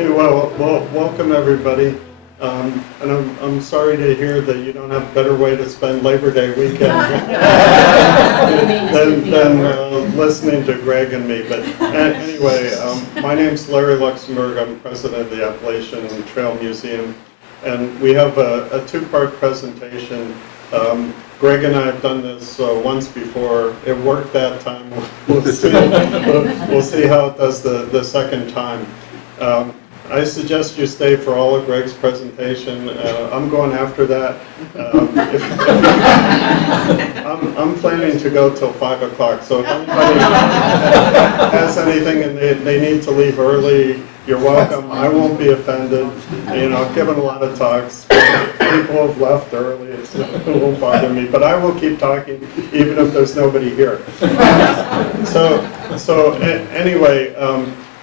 Okay, well, welcome everybody. And I'm sorry to hear that you don't have a better way to spend Labor Day weekend than listening to Greg and me. But anyway, my name's Larry Luxenberg. I'm president of the Appalachian Trail Museum. And we have a two-part presentation. Greg and I have done this once before. It worked that time. We'll see how it does the second time. I suggest you stay for all of Greg's presentation. I'm going after that. I'm planning to go till 5 o'clock, so if anybody has anything and they need to leave early, you're welcome. I won't be offended. You know, I've given a lot of talks. People have left early. It won't bother me, but I will keep talking even if there's nobody here. Anyway,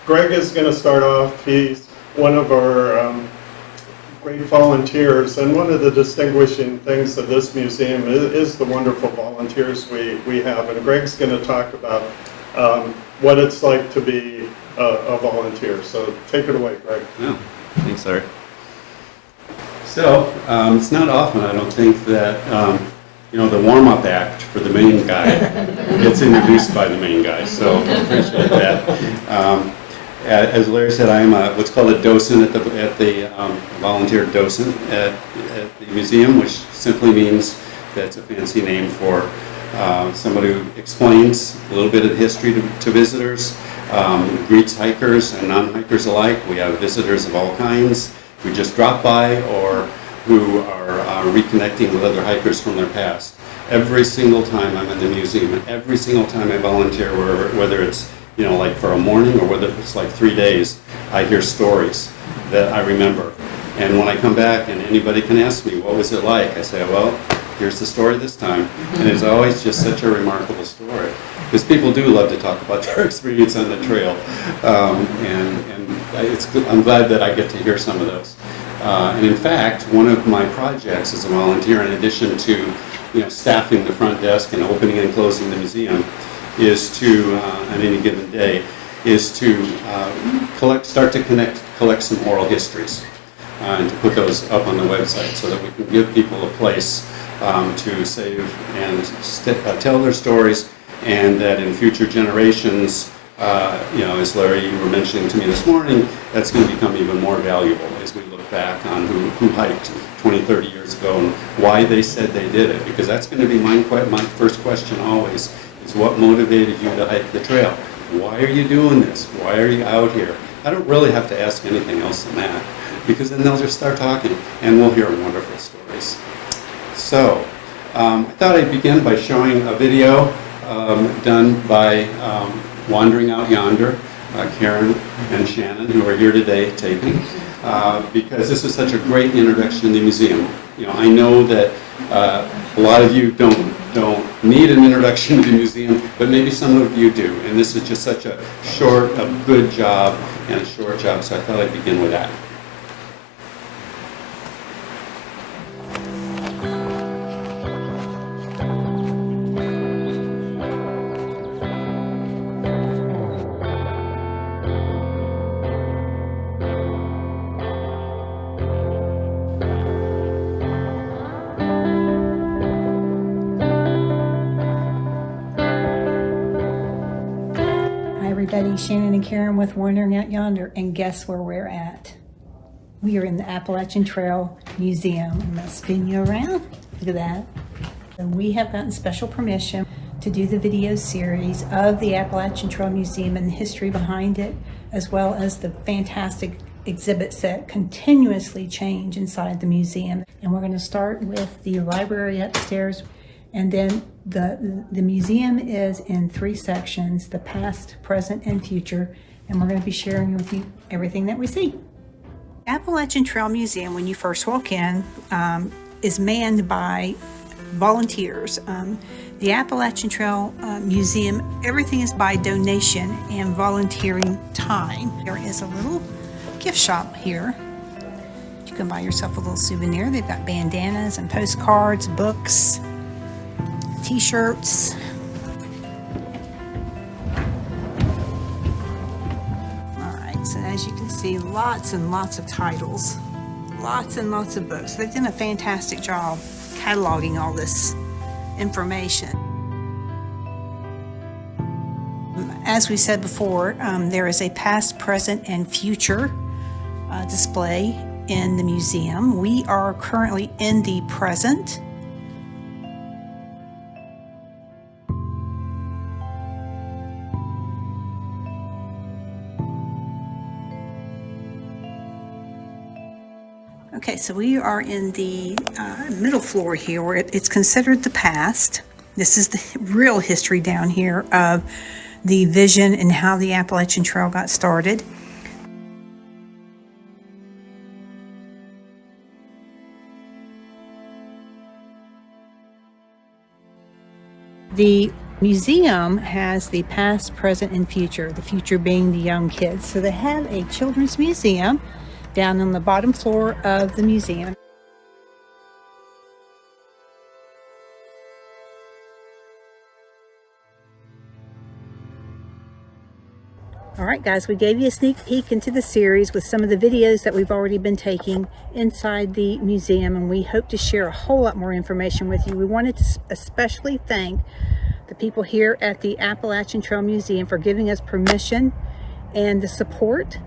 Greg is going to start off. He's one of our great volunteers, and one of the distinguishing things of this museum is the wonderful volunteers we have. And Greg's going to talk about what it's like to be a volunteer. So take it away, Greg. Yeah, thanks, Larry. So it's not often, I don't think, that the warm-up act for the main guy gets introduced by the main guy. So I appreciate that. As Larry said, I am what's called a docent at the volunteer docent at the museum, which simply means that's a fancy name for somebody who explains a little bit of history to visitors, greets hikers and non-hikers alike. We have visitors of all kinds who just drop by or who are reconnecting with other hikers from their past. Every single time I'm in the museum, and every single time I volunteer, whether it's like for a morning or whether it's like 3 days, I hear stories that I remember. And when I come back and anybody can ask me, what was it like? I say, well, here's the story this time. And it's always just such a remarkable story. Because people do love to talk about their experience on the trail. I'm glad that I get to hear some of those. And in fact, one of my projects as a volunteer, in addition to staffing the front desk and opening and closing the museum, is to, on any given day, is to start to collect some oral histories and to put those up on the website so that we can give people a place to save and tell their stories, and that in future generations, as Larry, you were mentioning to me this morning, that's going to become even more valuable as we look back on who hiked 20, 30 years ago and why they said they did it, because that's going to be my first question always. Is what motivated you to hike the trail? Why are you doing this? Why are you out here? I don't really have to ask anything else than that, because then they'll just start talking and we'll hear wonderful stories. So I thought I'd begin by showing a video done by Wandering Out Yonder, Karen and Shannon, who are here today taping, because this is such a great introduction to the museum. I know that a lot of you don't need an introduction to the museum, but maybe some of you do. And this is just such a good job and a short job, so I thought I'd begin with that. Everybody, Shannon and Karen with Wandering Out Yonder, and guess where we're at? We are in the Appalachian Trail Museum. I'm going to spin you around. Look at that. And we have gotten special permission to do the video series of the Appalachian Trail Museum and the history behind it, as well as the fantastic exhibits that continuously change inside the museum. And we're going to start with the library upstairs. And then the museum is in 3 sections: the past, present, and future. And we're going to be sharing with you everything that we see. Appalachian Trail Museum, when you first walk in, is manned by volunteers. The Appalachian Trail Museum, everything is by donation and volunteering time. There is a little gift shop here. You can buy yourself a little souvenir. They've got bandanas and postcards, books, t-shirts. All right, so now As you can see, lots and lots of titles, lots and lots of books. They've done a fantastic job cataloging all this information. As we said before, there is a past, present, and future display in the museum. We are currently in the present. Okay, so we are in the middle floor here where it's considered the past. This is the real history down here of the vision and how the Appalachian Trail got started. The museum has the past, present, and future, the future being the young kids. So they have a children's museum down on the bottom floor of the museum. All right, guys, we gave you a sneak peek into the series with some of the videos that we've already been taking inside the museum, and we hope to share a whole lot more information with you. We wanted to especially thank the people here at the Appalachian Trail Museum for giving us permission and the support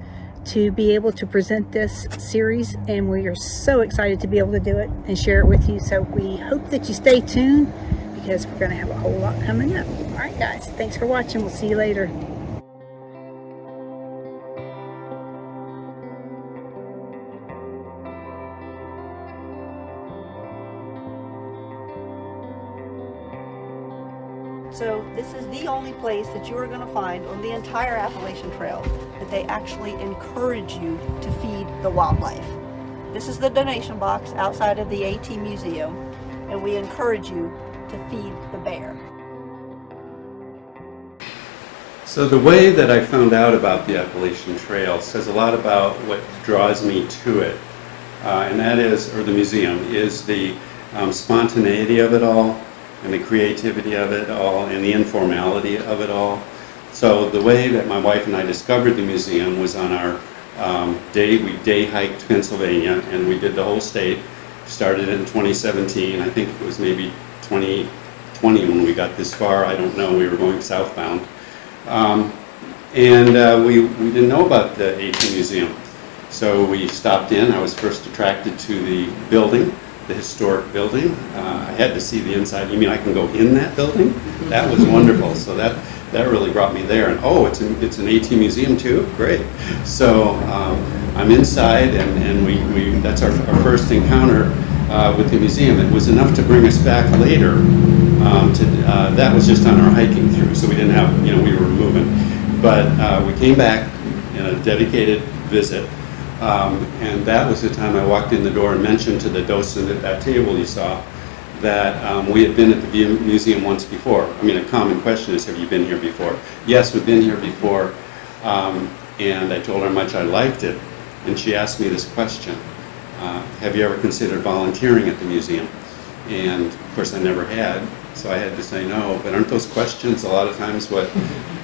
to be able to present this series, and we are so excited to be able to do it and share it with you. So we hope that you stay tuned because we're going to have a whole lot coming up. All right, guys, thanks for watching. We'll see you later. So this is the only place that you are going to find on the entire Appalachian Trail that they actually encourage you to feed the wildlife. This is the donation box outside of the AT Museum, and we encourage you to feed the bear. So the way that I found out about the Appalachian Trail says a lot about what draws me to it, and that is, or the museum, is the spontaneity of it all, and the creativity of it all, and the informality of it all. So the way that my wife and I discovered the museum was on our we day hiked Pennsylvania, and we did the whole state. Started in 2017, I think it was maybe 2020 when we got this far, I don't know, we were going southbound. We didn't know about the AT Museum. So we stopped in. I was first attracted to the building, the historic building. I had to see the inside. You mean I can go in that building? That was wonderful. So that really brought me there. And oh, it's an AT museum too? Great. So I'm inside, and we that's our first encounter with the museum. It was enough to bring us back later. That was just on our hiking through, so we didn't have, we were moving. But we came back in a dedicated visit. And that was the time I walked in the door and mentioned to the docent at that table you saw that we had been at the museum once before. I mean, a common question is, have you been here before? Yes, we've been here before. And I told her how much I liked it. And she asked me this question, have you ever considered volunteering at the museum? And of course I never had, so I had to say no. But aren't those questions a lot of times what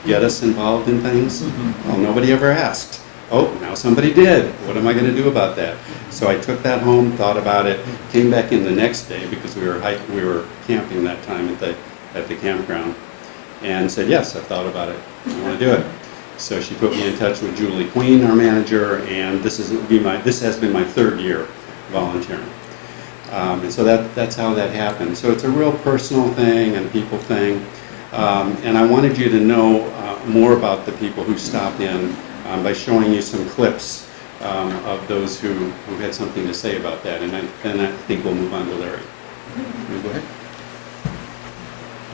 get us involved in things? Well, nobody ever asked. Oh, now somebody did. What am I going to do about that? So I took that home, thought about it, came back in the next day because we were camping that time at the campground, and said, yes, I've thought about it. I want to do it. So she put me in touch with Julie Queen, our manager, and this has been my third year volunteering. And so that's how that happened. So it's a real personal thing and people thing. And I wanted you to know more about the people who stopped in by showing you some clips of those who had something to say about that. And then I think we'll move on to Larry. You go ahead.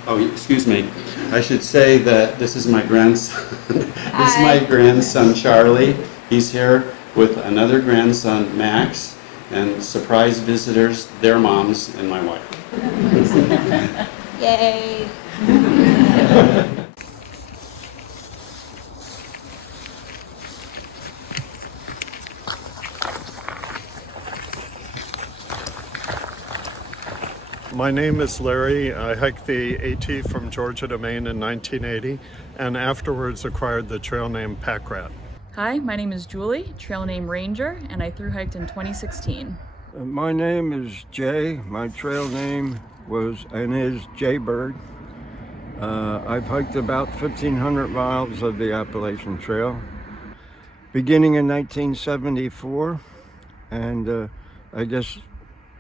Oh, excuse me. I should say that this is my grandson. This is my grandson, Charlie. He's here with another grandson, Max, and surprise visitors, their moms, and my wife. Yay! My name is Larry. I hiked the AT from Georgia to Maine in 1980, and afterwards acquired the trail name Pack Rat. Hi, my name is Julie, trail name Ranger, and I thru hiked in 2016. My name is Jay. My trail name was and is Jaybird. I've hiked about 1,500 miles of the Appalachian Trail, beginning in 1974. And I guess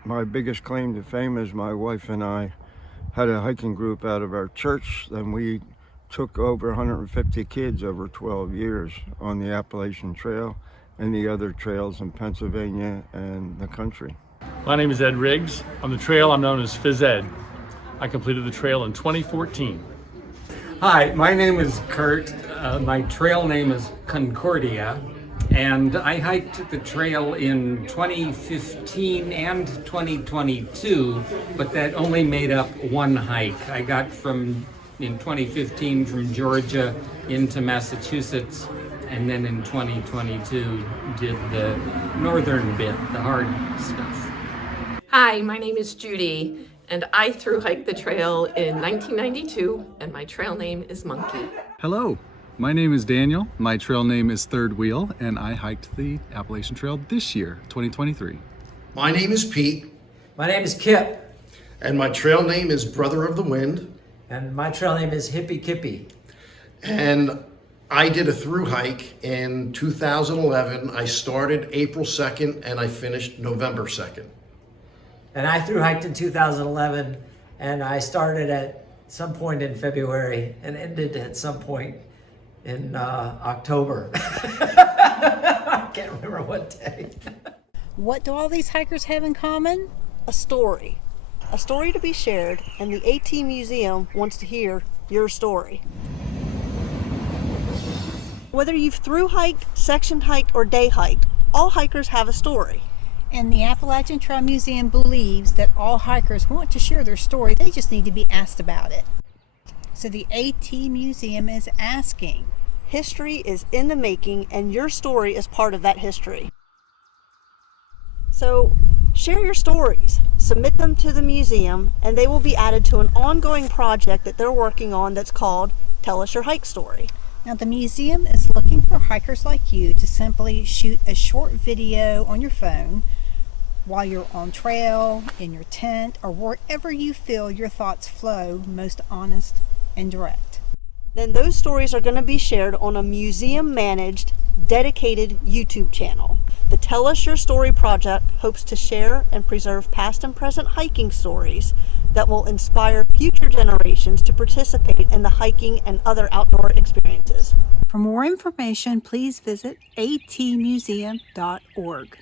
my biggest claim to fame is my wife and I had a hiking group out of our church, and we took over 150 kids over 12 years on the Appalachian Trail and the other trails in Pennsylvania and the country. My name is Ed Riggs. On the trail, I'm known as Phys Ed. I completed the trail in 2014. Hi, my name is Kurt. My trail name is Concordia, and I hiked the trail in 2015 and 2022, but that only made up one hike. I got in 2015 from Georgia into Massachusetts, and then in 2022 did the northern bit, the hard stuff. Hi, my name is Judy, and I thru hiked the trail in 1992, and my trail name is Monkey. Hello, my name is Daniel. My trail name is Third Wheel, and I hiked the Appalachian Trail this year, 2023. My name is Pete. My name is Kip. And my trail name is Brother of the Wind. And my trail name is Hippie Kippy. And I did a thru hike in 2011. I started April 2nd and I finished November 2nd. And I thru hiked in 2011, and I started at some point in February and ended at some point in October. I can't remember what day. What do all these hikers have in common? A story. A story to be shared, and the AT Museum wants to hear your story. Whether you've thru hiked, section hiked, or day hiked, all hikers have a story. And the Appalachian Trail Museum believes that all hikers want to share their story. They just need to be asked about it. So the AT Museum is asking. History is in the making, and your story is part of that history. So share your stories, submit them to the museum, and they will be added to an ongoing project that they're working on that's called Tell Us Your Hike Story. Now the museum is looking for hikers like you to simply shoot a short video on your phone while you're on trail, in your tent, or wherever you feel your thoughts flow most honest and direct. Then those stories are going to be shared on a museum-managed, dedicated YouTube channel. The Tell Us Your Story project hopes to share and preserve past and present hiking stories that will inspire future generations to participate in the hiking and other outdoor experiences. For more information, please visit atmuseum.org.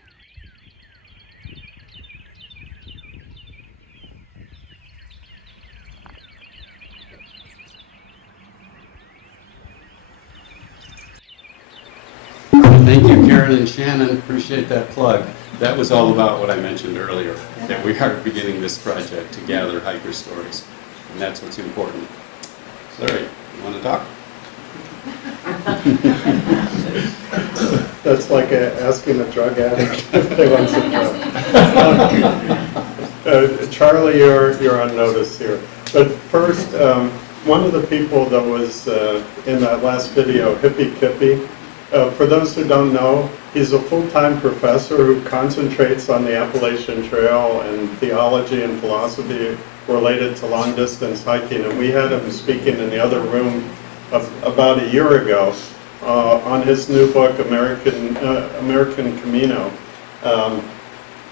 Thank you, Karen and Shannon. Appreciate that plug. That was all about what I mentioned earlier, that we are beginning this project to gather hiker stories, and that's what's important. Larry, you want to talk? That's like asking a drug addict if they want some drugs. Charlie, you're on notice here. But first, one of the people that was in that last video, Hippie Kippy, for those who don't know, he's a full-time professor who concentrates on the Appalachian Trail and theology and philosophy related to long-distance hiking. And we had him speaking in the other room about a year ago on his new book, American Camino,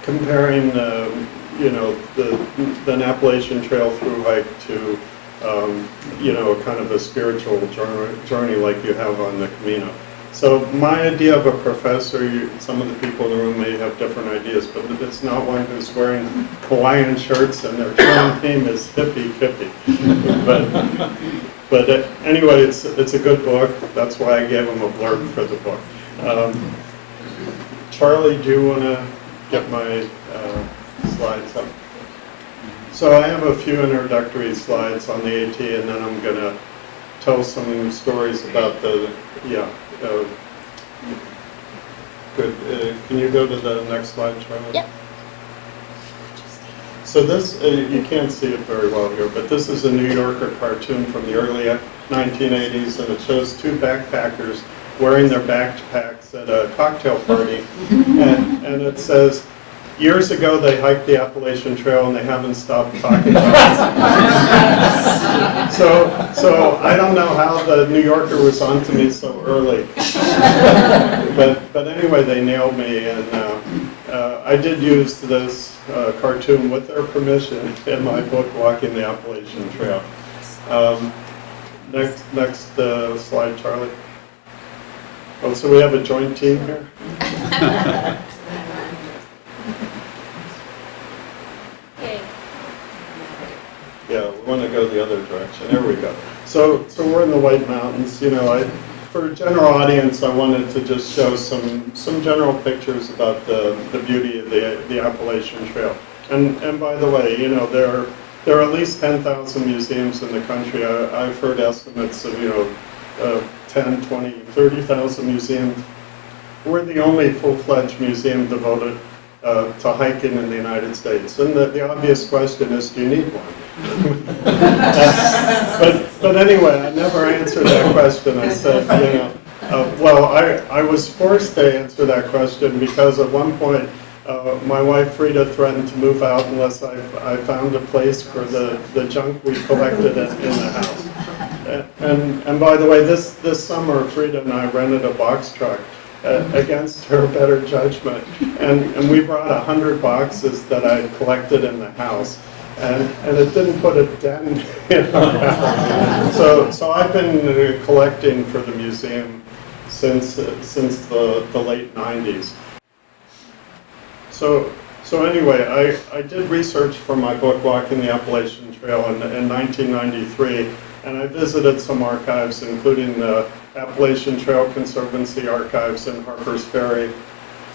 comparing the Appalachian Trail through hike to a kind of a spiritual journey like you have on the Camino. So my idea of a professor, some of the people in the room may have different ideas, but it's not one who's wearing Hawaiian shirts and their trail theme is Hippie Kippy. But anyway, it's a good book. That's why I gave him a blurb for the book. Charlie, do you want to get my slides up? So I have a few introductory slides on the AT, and then I'm going to tell some stories about the, good. Can you go to the next slide, Charlie? Yep. So this, you can't see it very well here, but this is a New Yorker cartoon from the early 1980s, and it shows two backpackers wearing their backpacks at a cocktail party, and it says, years ago they hiked the Appalachian Trail and they haven't stopped talking about it. So I don't know how the New Yorker was onto me so early. But anyway, they nailed me, and I did use this cartoon with their permission in my book, Walking the Appalachian Trail. Next slide, Charlie. Oh, so we have a joint team here? Yeah, we want to go the other direction. There we go. So we're in the White Mountains. You know, for a general audience, I wanted to just show some general pictures about the beauty of the Appalachian Trail. And by the way, you know, there are at least 10,000 museums in the country. I've heard estimates of, 10, 20, 30,000 museums. We're the only full-fledged museum devoted to hiking in the United States. And the obvious question is, do you need one? But anyway, I never answered that question. I said, well, I was forced to answer that question because at one point my wife Frida threatened to move out unless I found a place for the junk we collected in the house. And by the way, this summer Frida and I rented a box truck against her better judgment, and we brought 100 boxes that I had collected in the house. And it didn't put a dent in our house. So I've been collecting for the museum since the late 90s. So anyway, I did research for my book, Walking the Appalachian Trail, in 1993, and I visited some archives, including the Appalachian Trail Conservancy archives in Harper's Ferry,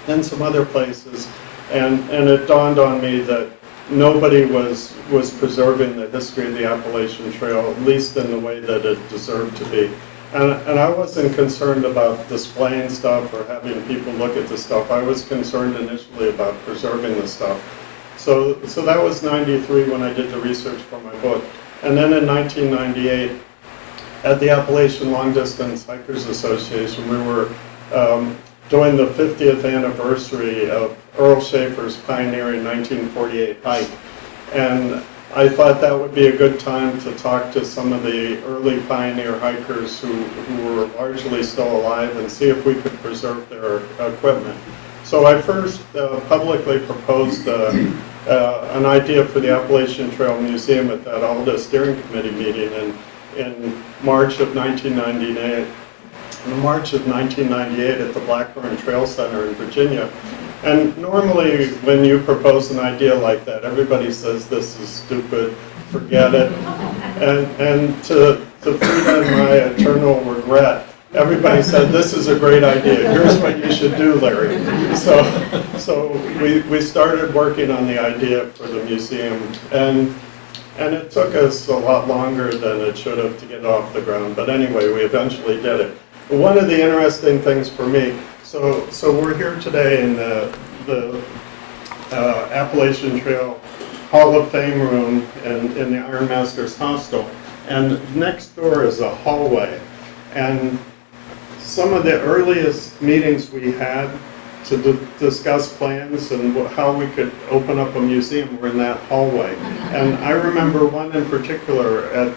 and some other places, and it dawned on me that nobody was preserving the history of the Appalachian Trail, at least in the way that it deserved to be. And I wasn't concerned about displaying stuff or having people look at the stuff. I was concerned initially about preserving the stuff. So that was 93 when I did the research for my book. And then in 1998, at the Appalachian Long Distance Hikers Association, we were doing the 50th anniversary of Earl Schaefer's pioneering 1948 hike. And I thought that would be a good time to talk to some of the early pioneer hikers who were largely still alive and see if we could preserve their equipment. So I first publicly proposed an idea for the Appalachian Trail Museum at that ALDA steering committee meeting in March of 1998. In March of 1998 at the Blackburn Trail Center in Virginia. And normally when you propose an idea like that, everybody says this is stupid, forget it. And to Frida and my eternal regret, everybody said this is a great idea, here's what you should do, Larry. So we started working on the idea for the museum, and it took us a lot longer than it should have to get it off the ground, but anyway, we eventually did it. One of the interesting things for me, so we're here today in the Appalachian Trail Hall of Fame room in the Ironmaster's Hostel, and next door is a hallway. And some of the earliest meetings we had to discuss plans and how we could open up a museum were in that hallway. And I remember one in particular at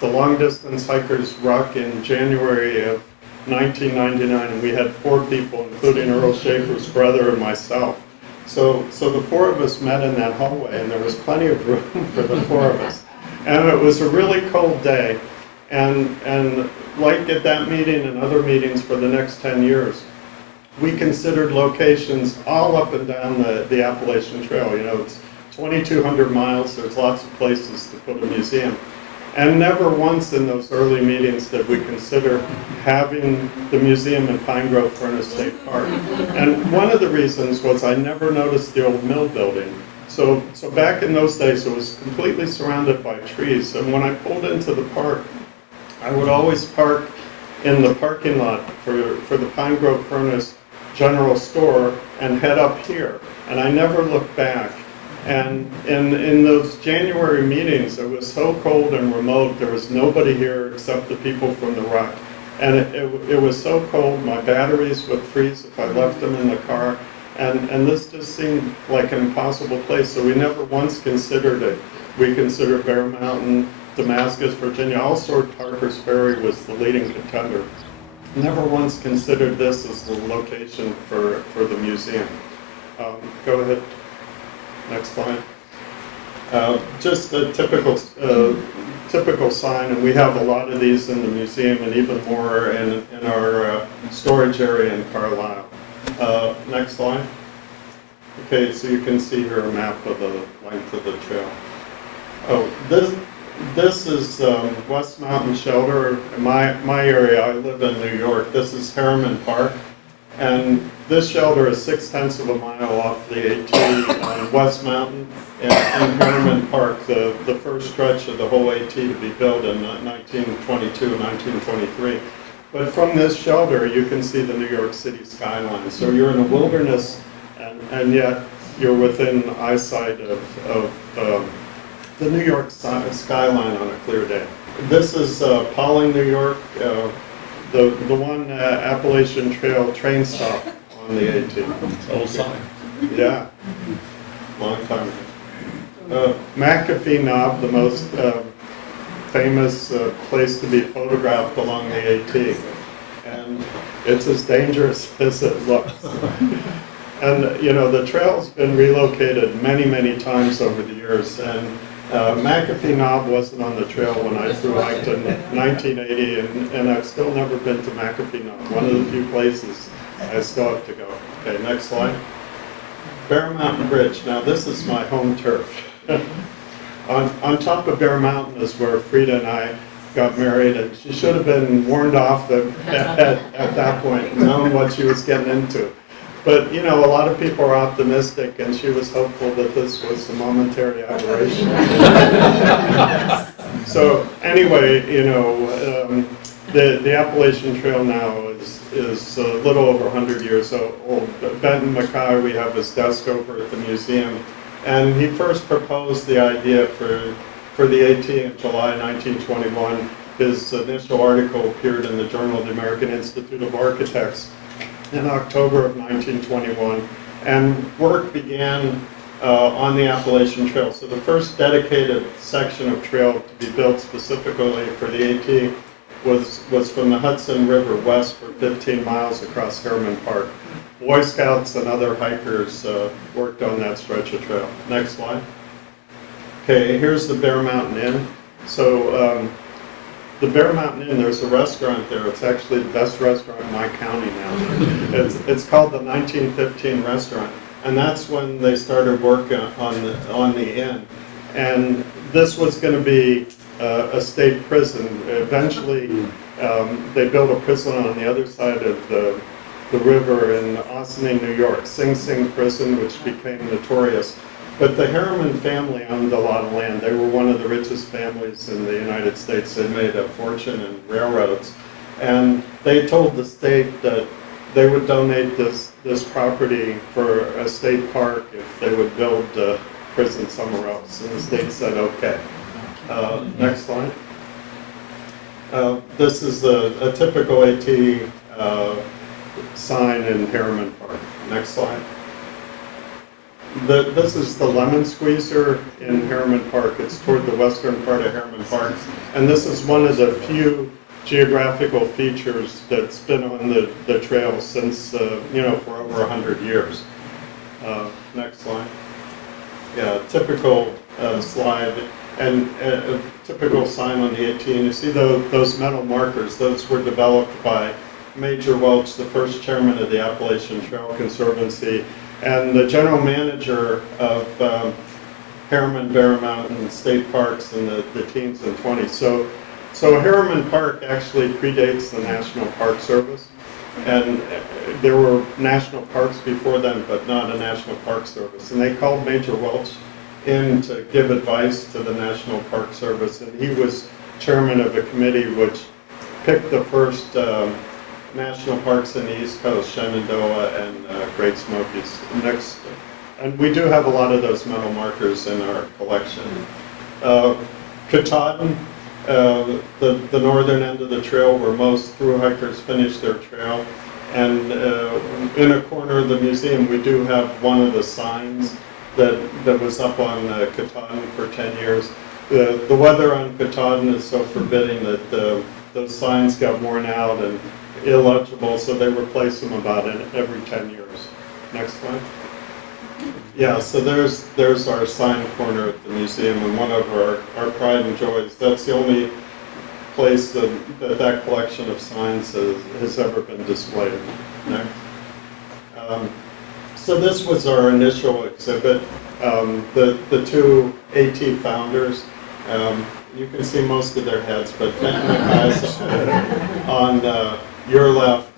the Long Distance Hikers Ruck in January of 1999, and we had 4 people, including Earl Schaefer's brother and myself. So the 4 of us met in that hallway, and there was plenty of room for the 4 of us. And it was a really cold day, and like at that meeting and other meetings for the next 10 years, we considered locations all up and down the Appalachian Trail. You know, it's 2,200 miles, there's lots of places to put a museum. And never once in those early meetings did we consider having the museum in Pine Grove Furnace State Park. And one of the reasons was I never noticed the old mill building. So back in those days, it was completely surrounded by trees. And when I pulled into the park, I would always park in the parking lot for the Pine Grove Furnace General Store and head up here. And I never looked back. And in those January meetings, it was so cold and remote, there was nobody here except the people from the Ruck. And it was so cold, my batteries would freeze if I left them in the car. And this just seemed like an impossible place, so we never once considered it. We considered Bear Mountain, Damascus, Virginia. Also, Harper's Ferry was the leading contender. Never once considered this as the location for the museum. Go ahead. Next slide. Just a typical sign, and we have a lot of these in the museum and even more in our storage area in Carlisle. Next slide. Okay, so you can see here a map of the length of the trail. Oh, this is West Mountain Shelter. In my area, I live in New York. This is Harriman Park. And this shelter is 0.6 of a mile off the AT on West Mountain in Harriman Park, the first stretch of the whole AT to be built in 1922 and 1923. But from this shelter, you can see the New York City skyline. So you're in a wilderness, and yet you're within eyesight of the New York skyline on a clear day. This is Pawling, New York. The one Appalachian Trail train stop on the AT. Old sign. Yeah, long time ago. McAfee Knob, the most famous place to be photographed along the AT. And it's as dangerous as it looks. And you know, the trail's been relocated many, many times over the years. And McAfee Knob wasn't on the trail when I through hiked in 1980, and I've still never been to McAfee Knob. One of the few places I still have to go. Okay, next slide. Bear Mountain Bridge. Now this is my home turf. On top of Bear Mountain is where Frida and I got married, and she should have been warned off at that point, knowing what she was getting into. But, you know, a lot of people are optimistic, and she was hopeful that this was a momentary aberration. So, anyway, you know, the Appalachian Trail now is a little over 100 years old. Benton Mackay, we have his desk over at the museum, and he first proposed the idea for the AT in July 1921. His initial article appeared in the Journal of the American Institute of Architects in October of 1921, and work began on the Appalachian Trail. So the first dedicated section of trail to be built specifically for the AT was from the Hudson River west for 15 miles across Harriman Park. Boy Scouts and other hikers worked on that stretch of trail. Next slide. Okay, here's the Bear Mountain Inn. So the Bear Mountain Inn, there's a restaurant there. It's actually the best restaurant in my county now. It's called the 1915 Restaurant, and that's when they started work on the inn. And this was going to be a state prison. Eventually, they built a prison on the other side of the river in Ossining, New York, Sing Sing Prison, which became notorious. But the Harriman family owned a lot of land. They were one of the richest families in the United States. They made a fortune in railroads. And they told the state that they would donate this property for a state park if they would build a prison somewhere else. And the state said, okay. Next slide. This is a typical AT sign in Harriman Park. Next slide. This is the Lemon Squeezer in Harriman Park. It's toward the western part of Harriman Park. And this is one of the few geographical features that's been on the trail since, you know, for over 100 years. Next slide. Yeah, typical slide and a typical sign on the AT. And you see those metal markers. Those were developed by Major Welch, the first chairman of the Appalachian Trail Conservancy, and the general manager of Harriman, Bear Mountain State Parks in the teens and 20s. So Harriman Park actually predates the National Park Service, and there were national parks before then, but not a National Park Service. And they called Major Welch in to give advice to the National Park Service, and he was chairman of a committee which picked the first national parks in the East Coast, Shenandoah and Great Smokies. Next, and we do have a lot of those metal markers in our collection. Katahdin, the northern end of the trail where most through hikers finish their trail. And in a corner of the museum, we do have one of the signs that was up on Katahdin for 10 years. The weather on Katahdin is so forbidding that those signs got worn out and illegible, so they replace them about every 10 years. Next slide. Yeah, so there's our sign corner at the museum, and one of our pride and joys. That's the only place that collection of signs has ever been displayed. Next. So this was our initial exhibit. The two AT founders, you can see most of their heads, but Benton Mackay's on your left,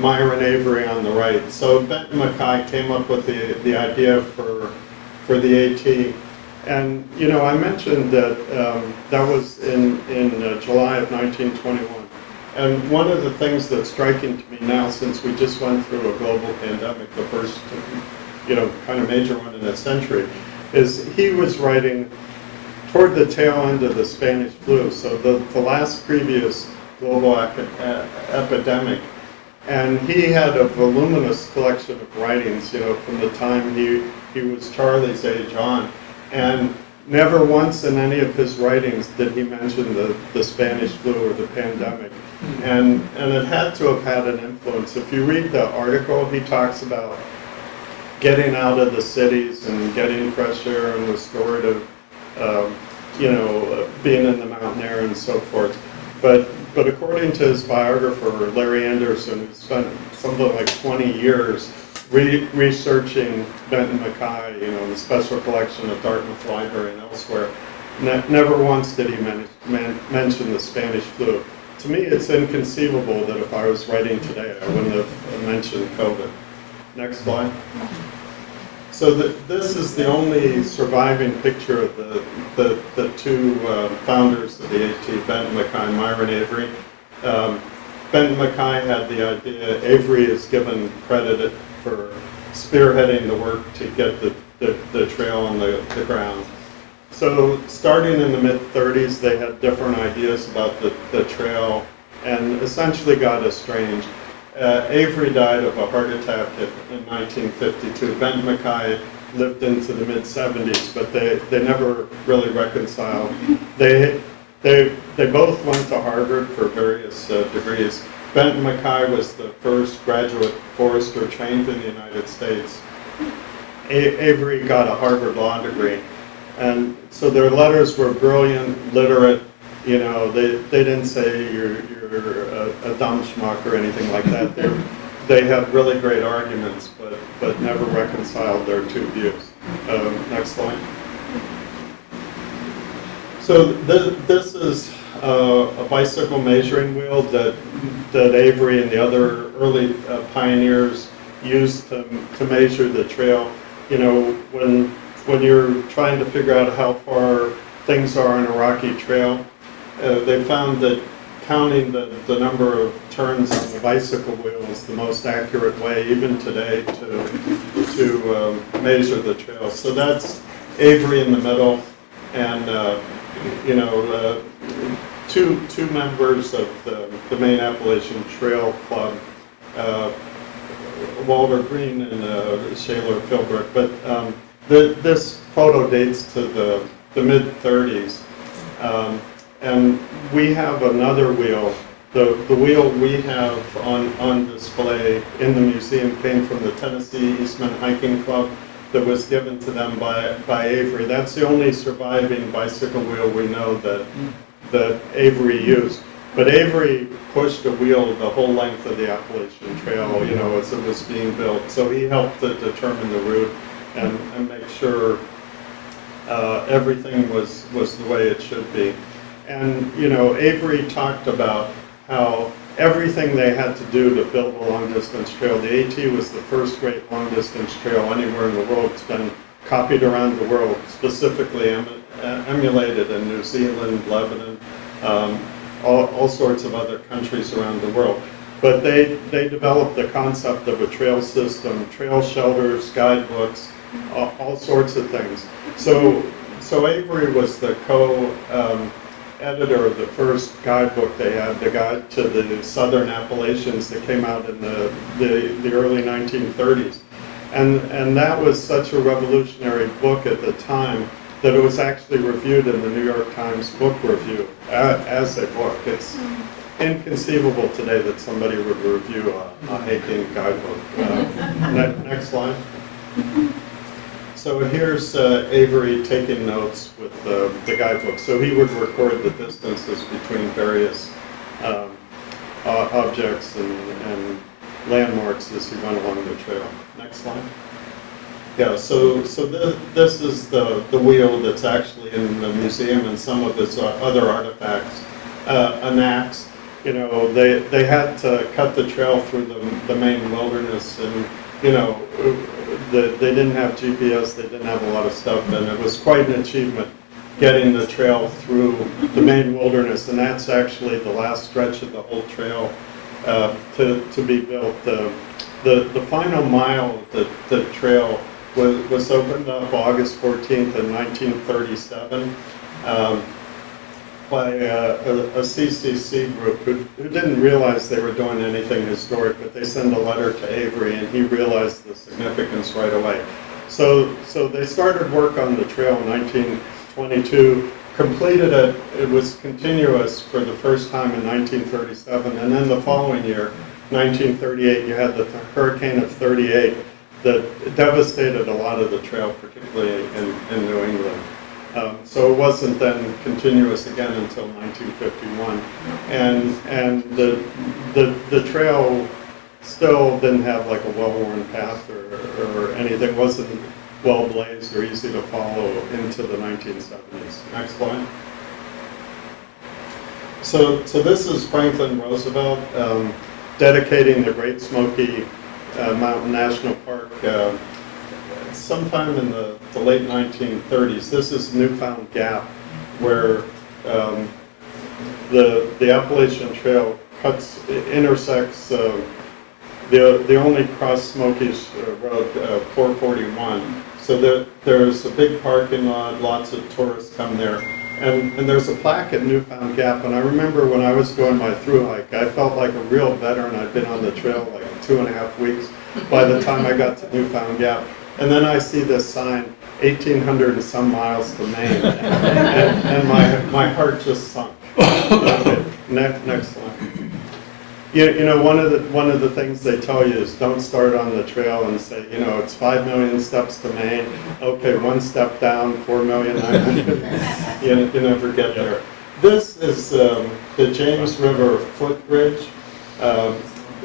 Myron Avery on the right. So Benton Mackay came up with the idea for the AT. And, you know, I mentioned that that was in July of 1921. And one of the things that's striking to me now, since we just went through a global pandemic, the first, you know, kind of major one in a century, is he was writing toward the tail end of the Spanish flu, so the last previous global epidemic. And he had a voluminous collection of writings, you know, from the time he was Charlie's age on. And never once in any of his writings did he mention the Spanish flu or the pandemic. And it had to have had an influence. If you read the article, he talks about getting out of the cities and getting fresh air and restorative, you know, being in the mountain air and so forth. But according to his biographer, Larry Anderson, who spent something like 20 years researching Benton Mackay, you know, in the special collection at Dartmouth Library and elsewhere, never once did he mention the Spanish flu. To me, it's inconceivable that if I was writing today, I wouldn't have mentioned COVID. Next slide. So this is the only surviving picture of the two founders of the AT, Benton Mackay and Myron Avery. Benton Mackay had the idea. Avery is given credit for spearheading the work to get the trail on the ground. So starting in the mid-30s, they had different ideas about the trail and essentially got estranged. Avery died of a heart attack in 1952. Benton Mackay lived into the mid-70s, but they never really reconciled. They both went to Harvard for various degrees. Benton Mackay was the first graduate forester trained in the United States. Avery got a Harvard law degree. And so their letters were brilliant, literate. You know, they didn't say you're a dumb schmuck or anything like that. They had really great arguments, but never reconciled their two views. Next slide. So this is a bicycle measuring wheel that Avery and the other early pioneers used to measure the trail. You know, when you're trying to figure out how far things are on a rocky trail, they found that counting the number of turns on the bicycle wheel is the most accurate way, even today, to measure the trail. So that's Avery in the middle, and you know, two members of the main Appalachian Trail Club, Walter Green and Shaler Philbrook. But this photo dates to the mid-30s. And we have another wheel. The wheel we have on display in the museum came from the Tennessee Eastman Hiking Club that was given to them by Avery. That's the only surviving bicycle wheel we know that Avery used. But Avery pushed a wheel the whole length of the Appalachian Trail, you know, as it was being built. So he helped to determine the route and make sure everything was the way it should be. And, you know, Avery talked about how everything they had to do to build a long-distance trail. The AT was the first great long-distance trail anywhere in the world. It's been copied around the world, specifically emulated in New Zealand, Lebanon, all sorts of other countries around the world. But they developed the concept of a trail system, trail shelters, guidebooks, all sorts of things. So Avery was the editor of the first guidebook they had, the Guide to the Southern Appalachians, that came out in the early 1930s. And that was such a revolutionary book at the time that it was actually reviewed in the New York Times Book Review as a book. It's inconceivable today that somebody would review a hiking guidebook. Next slide. So here's Avery taking notes with the guidebook. So he would record the distances between various objects and landmarks as he went along the trail. Next slide. Yeah, so this is the wheel that's actually in the museum and some of its other artifacts. An axe. You know, they had to cut the trail through the Maine wilderness, and you know, they didn't have GPS, they didn't have a lot of stuff, and it was quite an achievement getting the trail through the Maine wilderness, and that's actually the last stretch of the whole trail to be built. The final mile of the trail was opened up August 14th in 1937 by a CCC group who didn't realize they were doing anything historic, but they sent a letter to Avery, and he realized the significance right away. So they started work on the trail in 1922, completed it. It was continuous for the first time in 1937, and then the following year, 1938, you had the hurricane of 38 that devastated a lot of the trail, particularly in New England. So it wasn't then continuous again until 1951, and the trail still didn't have like a well-worn path or anything. It wasn't well blazed or easy to follow into the 1970s. Next slide. So this is Franklin Roosevelt dedicating the Great Smoky Mountain National Park sometime in the late 1930s. This is Newfound Gap, where the Appalachian Trail intersects the only cross Smokies road, 441. So there's a big parking lot, lots of tourists come there. And there's a plaque at Newfound Gap, and I remember when I was doing my through hike, I felt like a real veteran. I'd been on the trail like 2.5 weeks by the time I got to Newfound Gap. And then I see this sign, 1,800 and some miles to Maine, and my heart just sunk. Okay, next slide. You know, one of the things they tell you is don't start on the trail and say, you know, it's 5 million steps to Maine. Okay, one step down, 4,900,000. You never get there. This is the James River footbridge.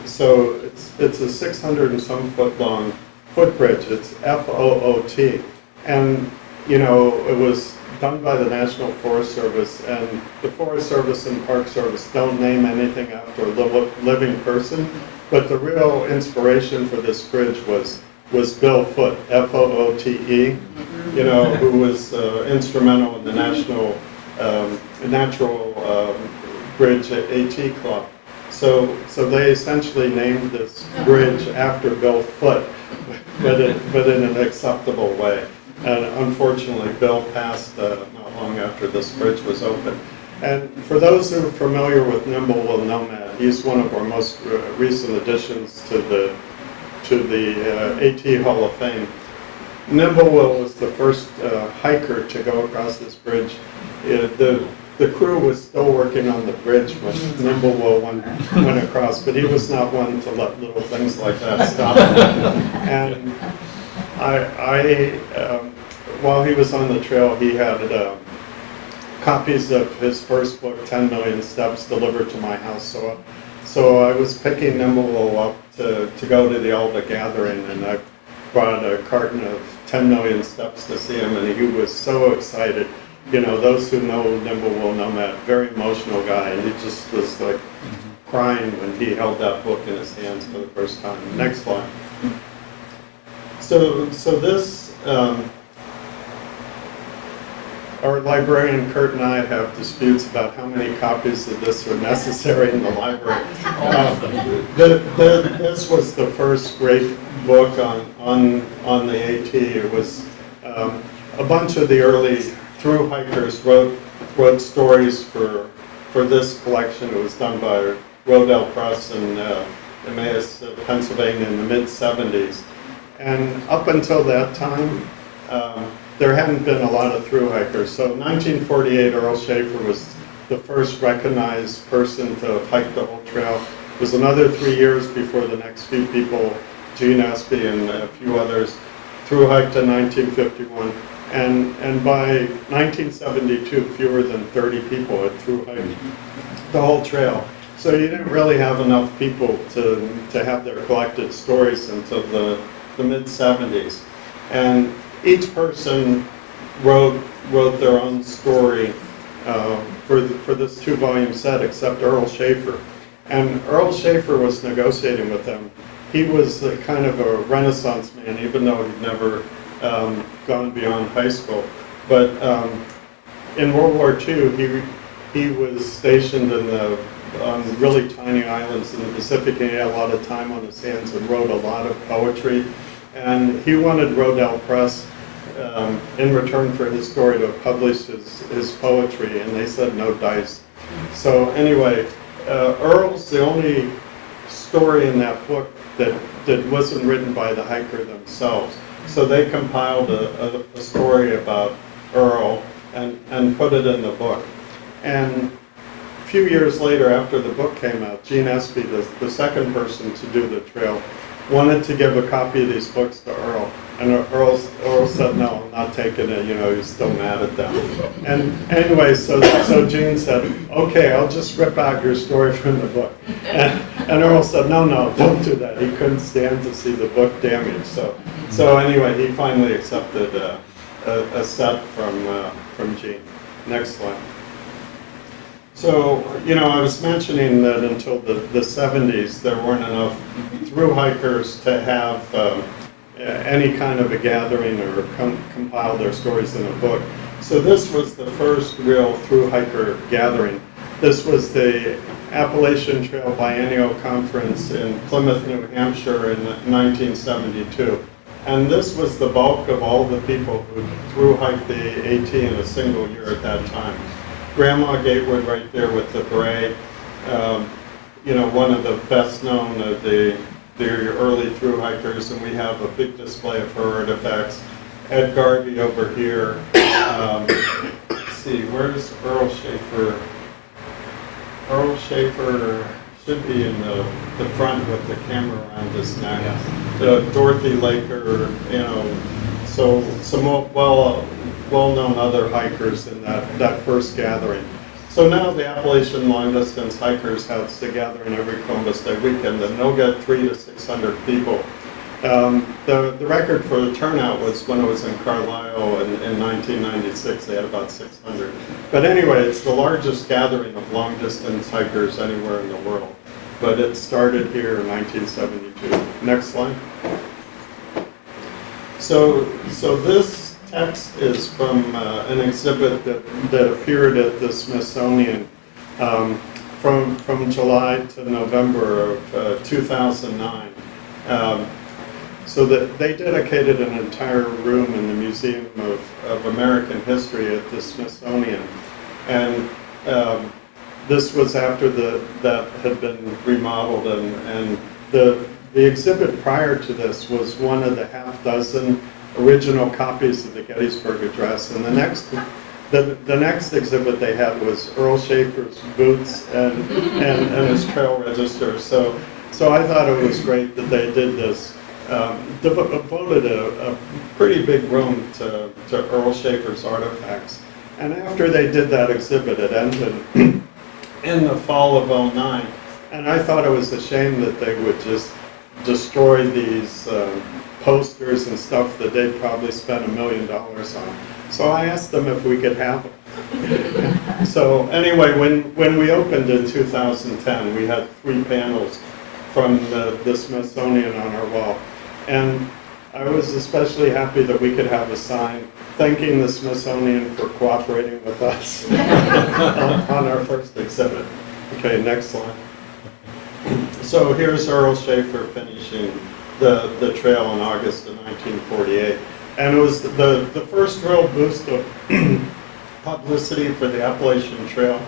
So it's a 600 and some foot long footbridge. It's FOOT, and you know, it was done by the National Forest Service, and the Forest Service and Park Service don't name anything after a living person, but the real inspiration for this bridge was Bill Foote, F-O-O-T-E, you know, who was instrumental in the Natural Bridge AT Club. So they essentially named this bridge after Bill Foote, but in an acceptable way. And unfortunately, Bill passed not long after this bridge was open. And for those who are familiar with Nimblewell Nomad, he's one of our most recent additions to the AT Hall of Fame. Nimblewell was the first hiker to go across this bridge. The crew was still working on the bridge when Nimblewell went across, but he was not one to let little things like that stop him. And while he was on the trail, he had copies of his first book, 10 Million Steps, delivered to my house. So I was picking Nimblewell up to go to the Alba gathering, and I brought a carton of 10 Million Steps to see him, and he was so excited. You know, those who know Nimblewell Nomad, very emotional guy, and he just was like crying when he held that book in his hands for the first time. Next slide. So this, our librarian Kurt and I have disputes about how many copies of this are necessary in the library. This was the first great book on the AT. It was a bunch of the early through hikers wrote wrote stories for this collection. It was done by Rodell Press in Emmaus, Pennsylvania in the mid-70s. And up until that time, there hadn't been a lot of thru hikers. So in 1948, Earl Schaefer was the first recognized person to hike the whole trail. It was another 3 years before the next few people, Gene Espy and a few others, thru hiked in 1951. And by 1972, fewer than 30 people had thru hiked the whole trail. So you didn't really have enough people to have their collected stories until the mid-70s. And each person wrote their own story for this 2-volume set, except Earl Schaefer. And Earl Schaefer was negotiating with them. He was kind of a Renaissance man, even though he'd never gone beyond high school. But in World War II, he was stationed on really tiny islands in the Pacific, and he had a lot of time on his hands and wrote a lot of poetry. And he wanted Rodell Press, in return for his story, to publish his poetry, and they said no dice. So anyway, Earl's the only story in that book that wasn't written by the hiker themselves. So they compiled a story about Earl and put it in the book. And a few years later, after the book came out, Gene Espy, the second person to do the trail, wanted to give a copy of these books to Earl. And Earl said, no, I'm not taking it, he was still mad at them. And anyway, so Gene said, okay, I'll just rip out your story from the book. And Earl said, no, don't do that. He couldn't stand to see the book damaged. So anyway, he finally accepted a set from Gene. Next slide. So, I was mentioning that until the 70s, there weren't enough thru hikers to have any kind of a gathering or compile their stories in a book. So this was the first real thru hiker gathering. This was the Appalachian Trail Biennial Conference in Plymouth, New Hampshire in 1972. And this was the bulk of all the people who thru hiked the AT in a single year at that time. Grandma Gatewood right there with the beret, one of the best known of the early thru hikers, and we have a big display of her artifacts. Ed Garvey over here. Let's see, where's Earl Schaefer? Earl Schaefer should be in the front with the camera around his neck. Dorothy Laker, so some well-known other hikers in that first gathering. So now the Appalachian long distance hikers have the gathering every Columbus Day weekend, and they'll get 300 to 600 people. The record for the turnout was when it was in Carlisle in 1996. They had about 600. But anyway, it's the largest gathering of long distance hikers anywhere in the world. But it started here in 1972. Next slide. So this text is from an exhibit that appeared at the Smithsonian from July to November of 2009. So that they dedicated an entire room in the Museum of American History at the Smithsonian. And this was after that had been remodeled, and the exhibit prior to this was one of the half-dozen original copies of the Gettysburg Address, and the next exhibit they had was Earl Schaefer's boots and his trail register. So I thought it was great that they did this. Devoted a pretty big room to Earl Schaefer's artifacts. And after they did that exhibit, it ended in the fall of '09. And I thought it was a shame that they would just destroy these posters and stuff that they'd probably spent $1 million on. So I asked them if we could have them. So anyway, when we opened in 2010, we had 3 panels from the Smithsonian on our wall. And I was especially happy that we could have a sign thanking the Smithsonian for cooperating with us on our first exhibit. Okay, next slide. So here's Earl Schaefer finishing the trail in August of 1948. And it was the first real boost of publicity for the Appalachian Trail.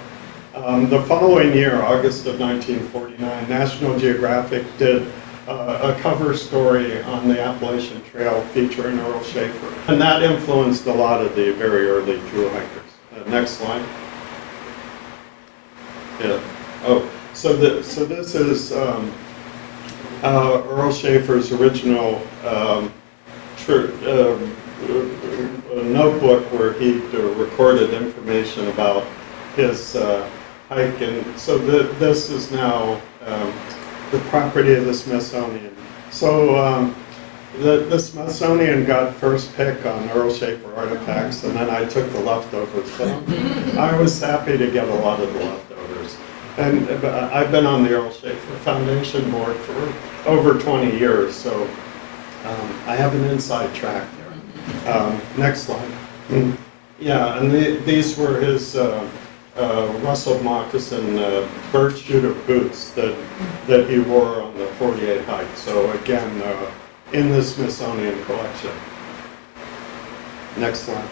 The following year, August of 1949, National Geographic did a cover story on the Appalachian Trail featuring Earl Schaefer. And that influenced a lot of the very early thru hikers. Next slide. Yeah. Oh, so this is Earl Schaefer's original notebook where he recorded information about his hike. And so this is now the property of the Smithsonian. So the Smithsonian got first pick on Earl Schaefer artifacts, and then I took the leftovers. But I was happy to get a lot of the leftovers. And I've been on the Earl Schaefer Foundation board for over 20 years, so I have an inside track there. Next slide. Yeah, and these were his Russell moccasin bird shooter boots that he wore on the 48 hike. So again, in the Smithsonian collection. Next slide.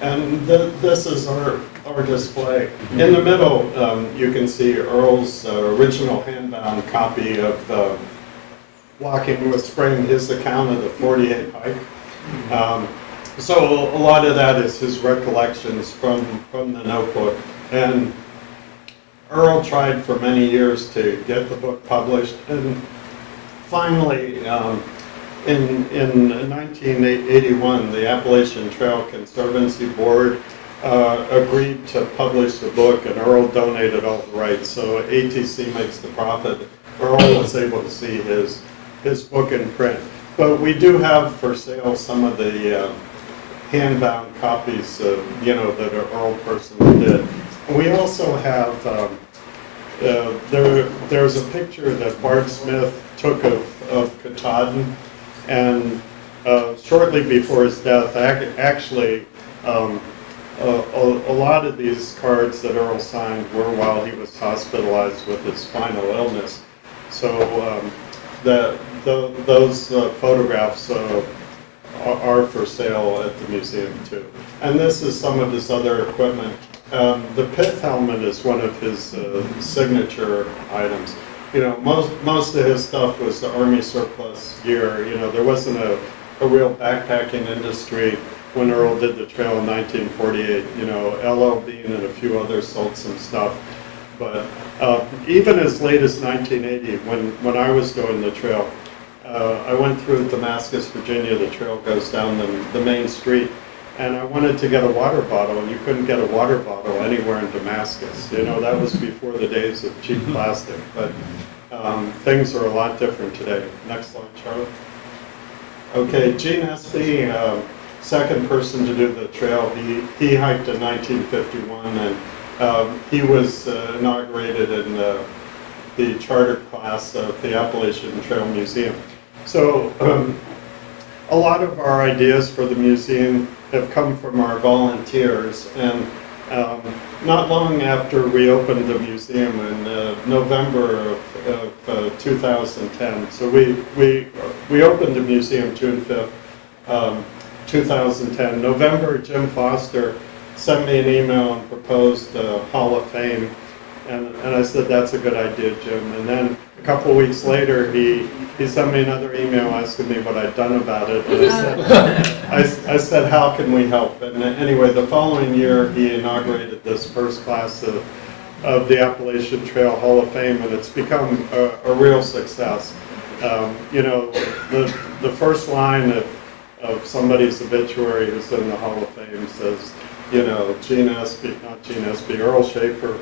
And this is our display. In the middle, you can see Earl's original handbound copy of Walking with Spring, his account of the 48 hike. So a lot of that is his recollections from the notebook. And Earl tried for many years to get the book published, and finally, in 1981, the Appalachian Trail Conservancy Board agreed to publish the book, and Earl donated all the rights. So ATC makes the profit. Earl was able to see his book in print. But we do have for sale some of the hand-bound copies, that an Earl personally did. And we also have, there's a picture that Bart Smith took of Katahdin, and shortly before his death, actually, a lot of these cards that Earl signed were while he was hospitalized with his final illness. So those photographs are for sale at the museum too. And this is some of his other equipment. The pith helmet is one of his signature items. Most of his stuff was the Army surplus gear. There wasn't a real backpacking industry when Earl did the trail in 1948. L.L. Bean and a few others sold some stuff. But even as late as 1980, when I was doing the trail, I went through Damascus, Virginia. The trail goes down the main street. And I wanted to get a water bottle, and you couldn't get a water bottle anywhere in Damascus. That was before the days of cheap plastic. But things are a lot different today. Next slide, Charlie. Okay, Gene Espy, second person to do the trail. He hiked in 1951, and he was inaugurated in the charter class of the Appalachian Trail Museum. So a lot of our ideas for the museum have come from our volunteers, and not long after we opened the museum in November of 2010, so we opened the museum June 5th, 2010. November, Jim Foster sent me an email and proposed a Hall of Fame, and I said, that's a good idea, Jim. And then a couple weeks later, he sent me another email asking me what I'd done about it. And I said, how can we help? And anyway, the following year, he inaugurated this first class of the Appalachian Trail Hall of Fame, and it's become a real success. The first line of somebody's obituary who's in the Hall of Fame says, Gene Espy, not Gene Espy, Earl Schaefer,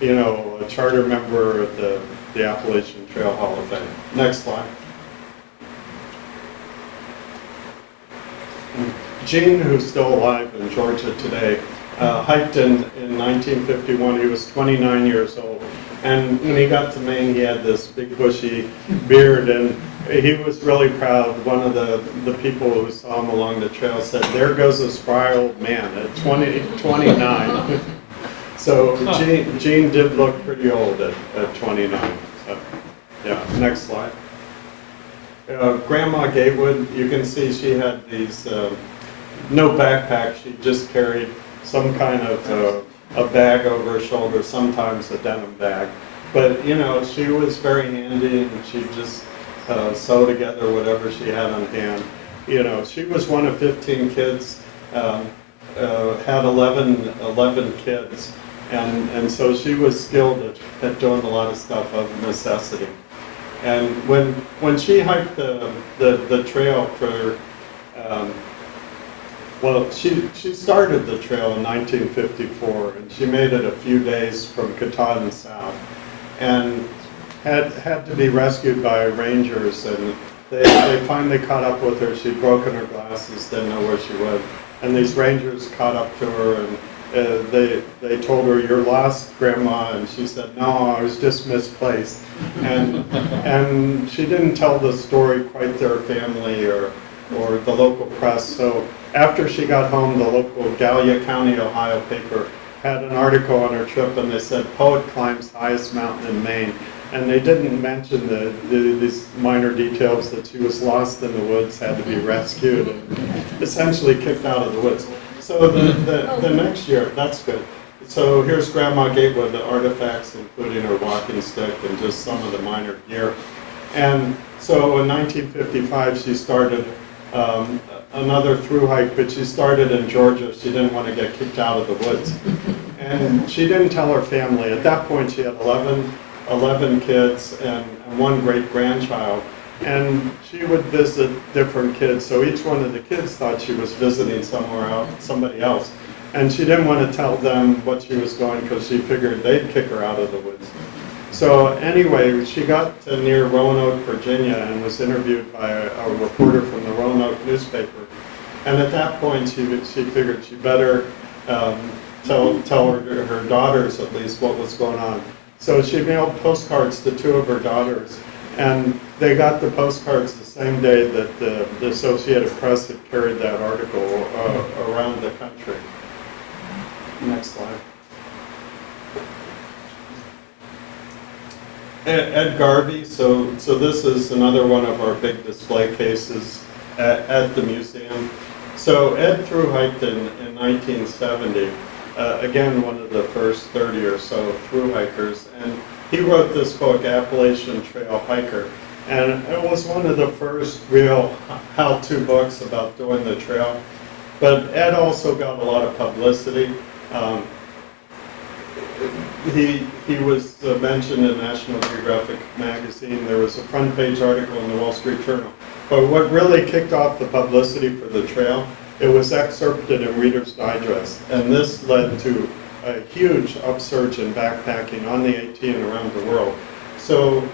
a charter member of the Appalachian Trail Hall of Fame. Next slide. Gene, who's still alive in Georgia today, hiked in 1951. He was 29 years old. And when he got to Maine, he had this big bushy beard, and he was really proud. One of the people who saw him along the trail said, there goes a spry old man at 29. So Gene did look pretty old at 29. So, yeah, next slide. Grandma Gatewood, you can see she had these, no backpack, she just carried some kind of a bag over her shoulder, sometimes a denim bag. But, you know, she was very handy, and she just sew together whatever she had on hand. You know, she was one of 15 kids, had 11 kids, and so she was skilled at doing a lot of stuff of necessity. And when she hiked the trail for, well, she started the trail in 1954, and she made it a few days from Katahdin south, and had to be rescued by rangers, and they finally caught up with her. She'd broken her glasses, didn't know where she was, and these rangers caught up to her, and they told her, "You're lost, Grandma," and she said, "No, I was just misplaced." And she didn't tell the story quite to her family or the local press. So after she got home, the local Gallia County, Ohio paper had an article on her trip, and they said, "Poet climbs highest mountain in Maine." And they didn't mention these minor details, that she was lost in the woods, had to be rescued, and essentially kicked out of the woods. So the next year, that's good. So here's Grandma Gatewood, the artifacts, including her walking stick and just some of the minor gear. And so in 1955, she started another through hike, but she started in Georgia. She didn't want to get kicked out of the woods. And she didn't tell her family. At that point, she had 11 kids and one great-grandchild. And she would visit different kids, so each one of the kids thought she was visiting somebody else. And she didn't want to tell them what she was doing because she figured they'd kick her out of the woods. So anyway, she got to near Roanoke, Virginia, and was interviewed by a reporter from the Roanoke newspaper. And at that point, she figured she better tell her daughters at least what was going on. So she mailed postcards to two of her daughters, and they got the postcards the same day that the Associated Press had carried that article around the country. Next slide. Ed Garvey, so this is another one of our big display cases at the museum. So Ed thru-hiked in 1970, again one of the first 30 or so thru-hikers, and he wrote this book, Appalachian Trail Hiker, and it was one of the first real how-to books about doing the trail. But Ed also got a lot of publicity. He was mentioned in National Geographic magazine. There was a front page article in the Wall Street Journal. But what really kicked off the publicity for the trail, it was excerpted in Reader's Digest. And this led to a huge upsurge in backpacking on the AT and around the world. So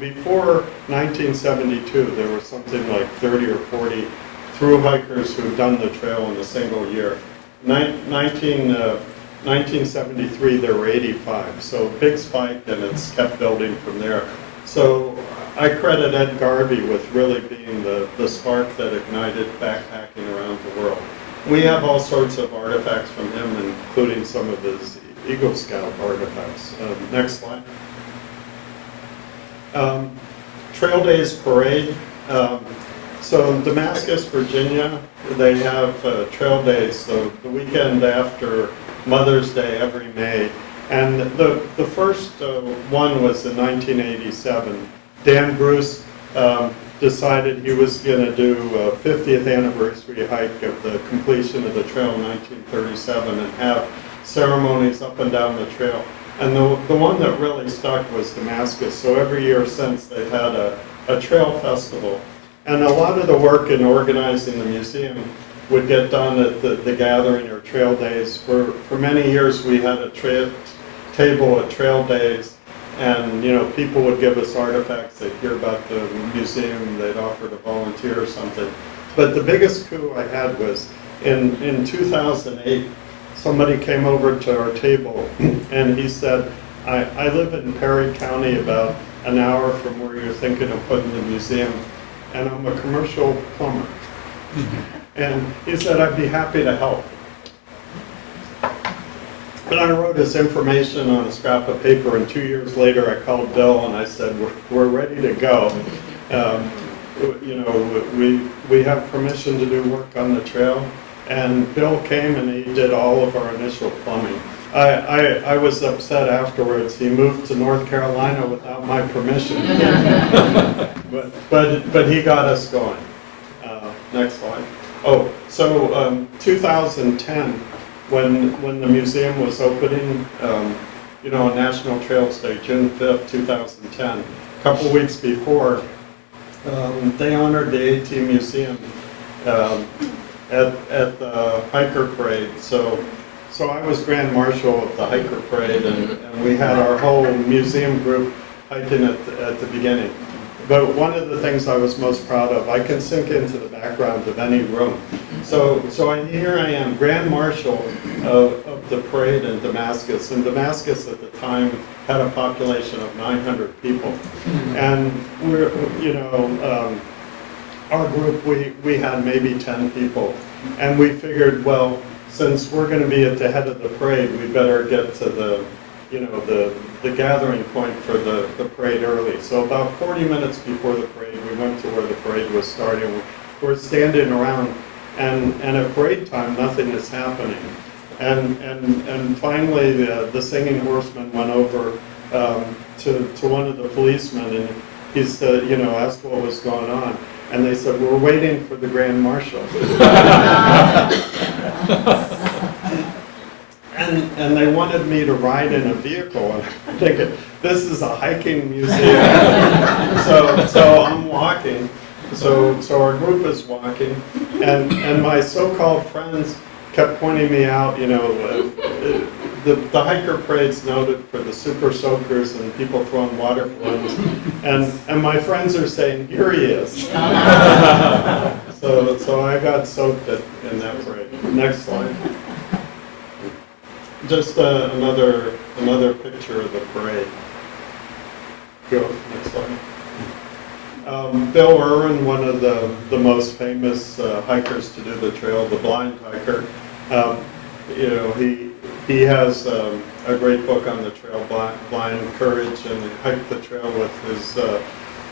before 1972, there was something like 30 or 40 thru-hikers who'd done the trail in a single year. 1973, there were 85, so big spike, and it's kept building from there. So I credit Ed Garvey with really being the spark that ignited backpacking around the world. We have all sorts of artifacts from him, including some of his Eagle Scout artifacts. Next slide. Trail Days Parade. So in Damascus, Virginia, they have Trail Days, so the weekend after Mother's Day every May. And the first one was in 1987. Dan Bruce decided he was going to do a 50th anniversary hike of the completion of the trail in 1937 and have ceremonies up and down the trail. And the one that really stuck was Damascus. So every year since, they've had a trail festival. And a lot of the work in organizing the museum would get done at the gathering or trail days. For many years, we had a table at trail days, and people would give us artifacts. They'd hear about the museum, they'd offer to volunteer or something. But the biggest coup I had was in 2008, somebody came over to our table and he said, I live in Perry County, about an hour from where you're thinking of putting the museum, and I'm a commercial plumber. And he said, I'd be happy to help. And I wrote his information on a scrap of paper, and 2 years later I called Bill and I said, we're ready to go. We have permission to do work on the trail. and Bill came and he did all of our initial plumbing. I was upset afterwards. He moved to North Carolina without my permission. but he got us going. Next slide. Oh, so 2010, when the museum was opening, you know, on National Trails Day, June 5th, 2010, a couple weeks before, they honored the AT Museum at the hiker parade. So I was Grand Marshal of the hiker parade, and we had our whole museum group hiking at the beginning. But one of the things I was most proud of, I can sink into the background of any room. So here I am, Grand Marshal of the parade in Damascus. And Damascus at the time had a population of 900 people. And we're, you know, our group, we had maybe 10 people. And we figured, well, since we're going to be at the head of the parade, we better get to the, you know, the gathering point for the parade early. So about 40 minutes before the parade, we went to where the parade was starting. We're standing around, and at parade time, nothing is happening. And finally, the singing horseman went over to one of the policemen, and he said, you know, asked what was going on. And they said, we're waiting for the Grand Marshal. And they wanted me to ride in a vehicle, and I'm thinking, this is a hiking museum. so I'm walking, so our group is walking, and my so-called friends kept pointing me out, you know, the hiker parade's noted for the super soakers and people throwing water balloons, and my friends are saying, here he is. So I got soaked in that parade. Next slide. Just another picture of the parade. Go, next slide. Bill Irwin, one of the most famous hikers to do the trail, the blind hiker, you know, he has a great book on the trail, Blind Courage, and he hiked the trail with his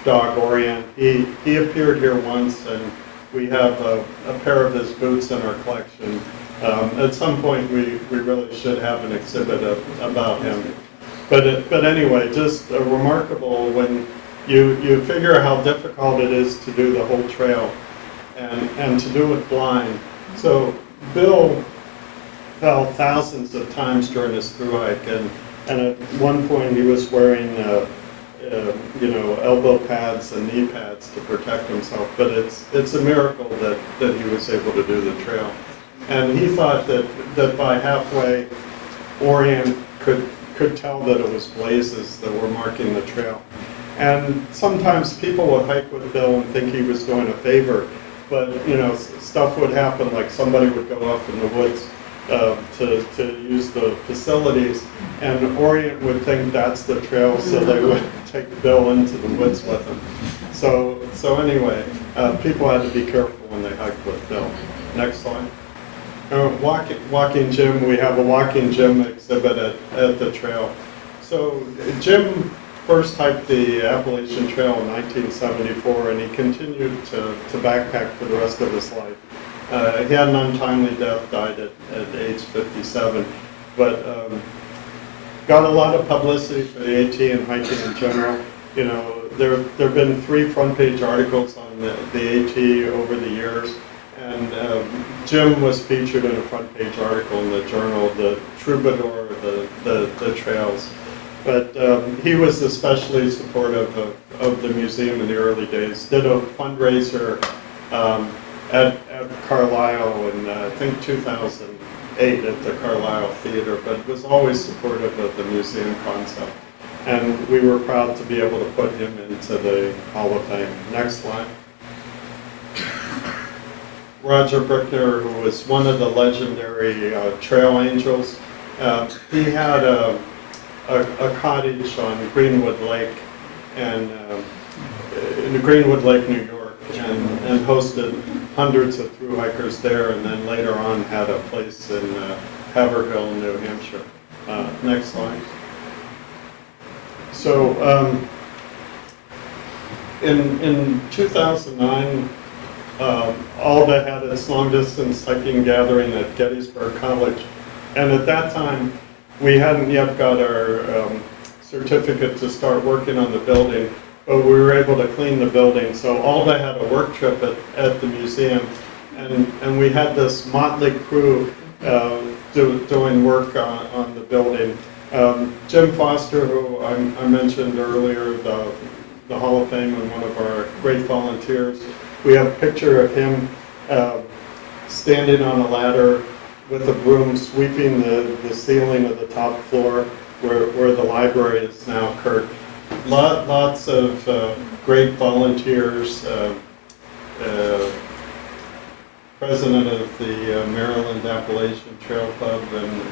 dog Orient. He appeared here once, and we have a pair of his boots in our collection. At some point, we really should have an exhibit about him. But anyway, just remarkable when you figure how difficult it is to do the whole trail and to do it blind. So Bill fell thousands of times during his through hike, and at one point he was wearing you know, elbow pads and knee pads to protect himself. But it's a miracle that he was able to do the trail. And he thought that by halfway, Orient could tell that it was blazes that were marking the trail. And sometimes people would hike with Bill and think he was doing a favor, but you know, stuff would happen, like somebody would go off in the woods to use the facilities, and Orient would think that's the trail, so they would take Bill into the woods with them. So anyway, people had to be careful when they hiked with Bill. Next slide. Walking Jim, we have a walking Jim exhibit at the trail. So Jim first hiked the Appalachian Trail in 1974, and he continued to backpack for the rest of his life. He had an untimely death, died at age 57, but got a lot of publicity for the AT and hiking in general. You know, there have been 3 front-page articles on the AT over the years. And Jim was featured in a front-page article in the journal, the Troubadour, the Trails. But he was especially supportive of the museum in the early days. Did a fundraiser at Carlisle in, I think, 2008 at the Carlisle Theater, but was always supportive of the museum concept. And we were proud to be able to put him into the Hall of Fame. Next slide. Roger Brickner, who was one of the legendary trail angels, he had a cottage on Greenwood Lake, and in Greenwood Lake, New York, and hosted hundreds of thru hikers there, and then later on had a place in Haverhill, New Hampshire. Next slide. So in 2009, Alda had its long-distance hiking gathering at Gettysburg College. And at that time, we hadn't yet got our certificate to start working on the building, but we were able to clean the building. So Alda had a work trip at the museum, and we had this motley crew doing work on the building. Jim Foster, who I mentioned earlier, the Hall of Fame and one of our great volunteers, we have a picture of him standing on a ladder with a broom sweeping the ceiling of the top floor where the library is now, Kurt. Lots of great volunteers, president of the Maryland Appalachian Trail Club, and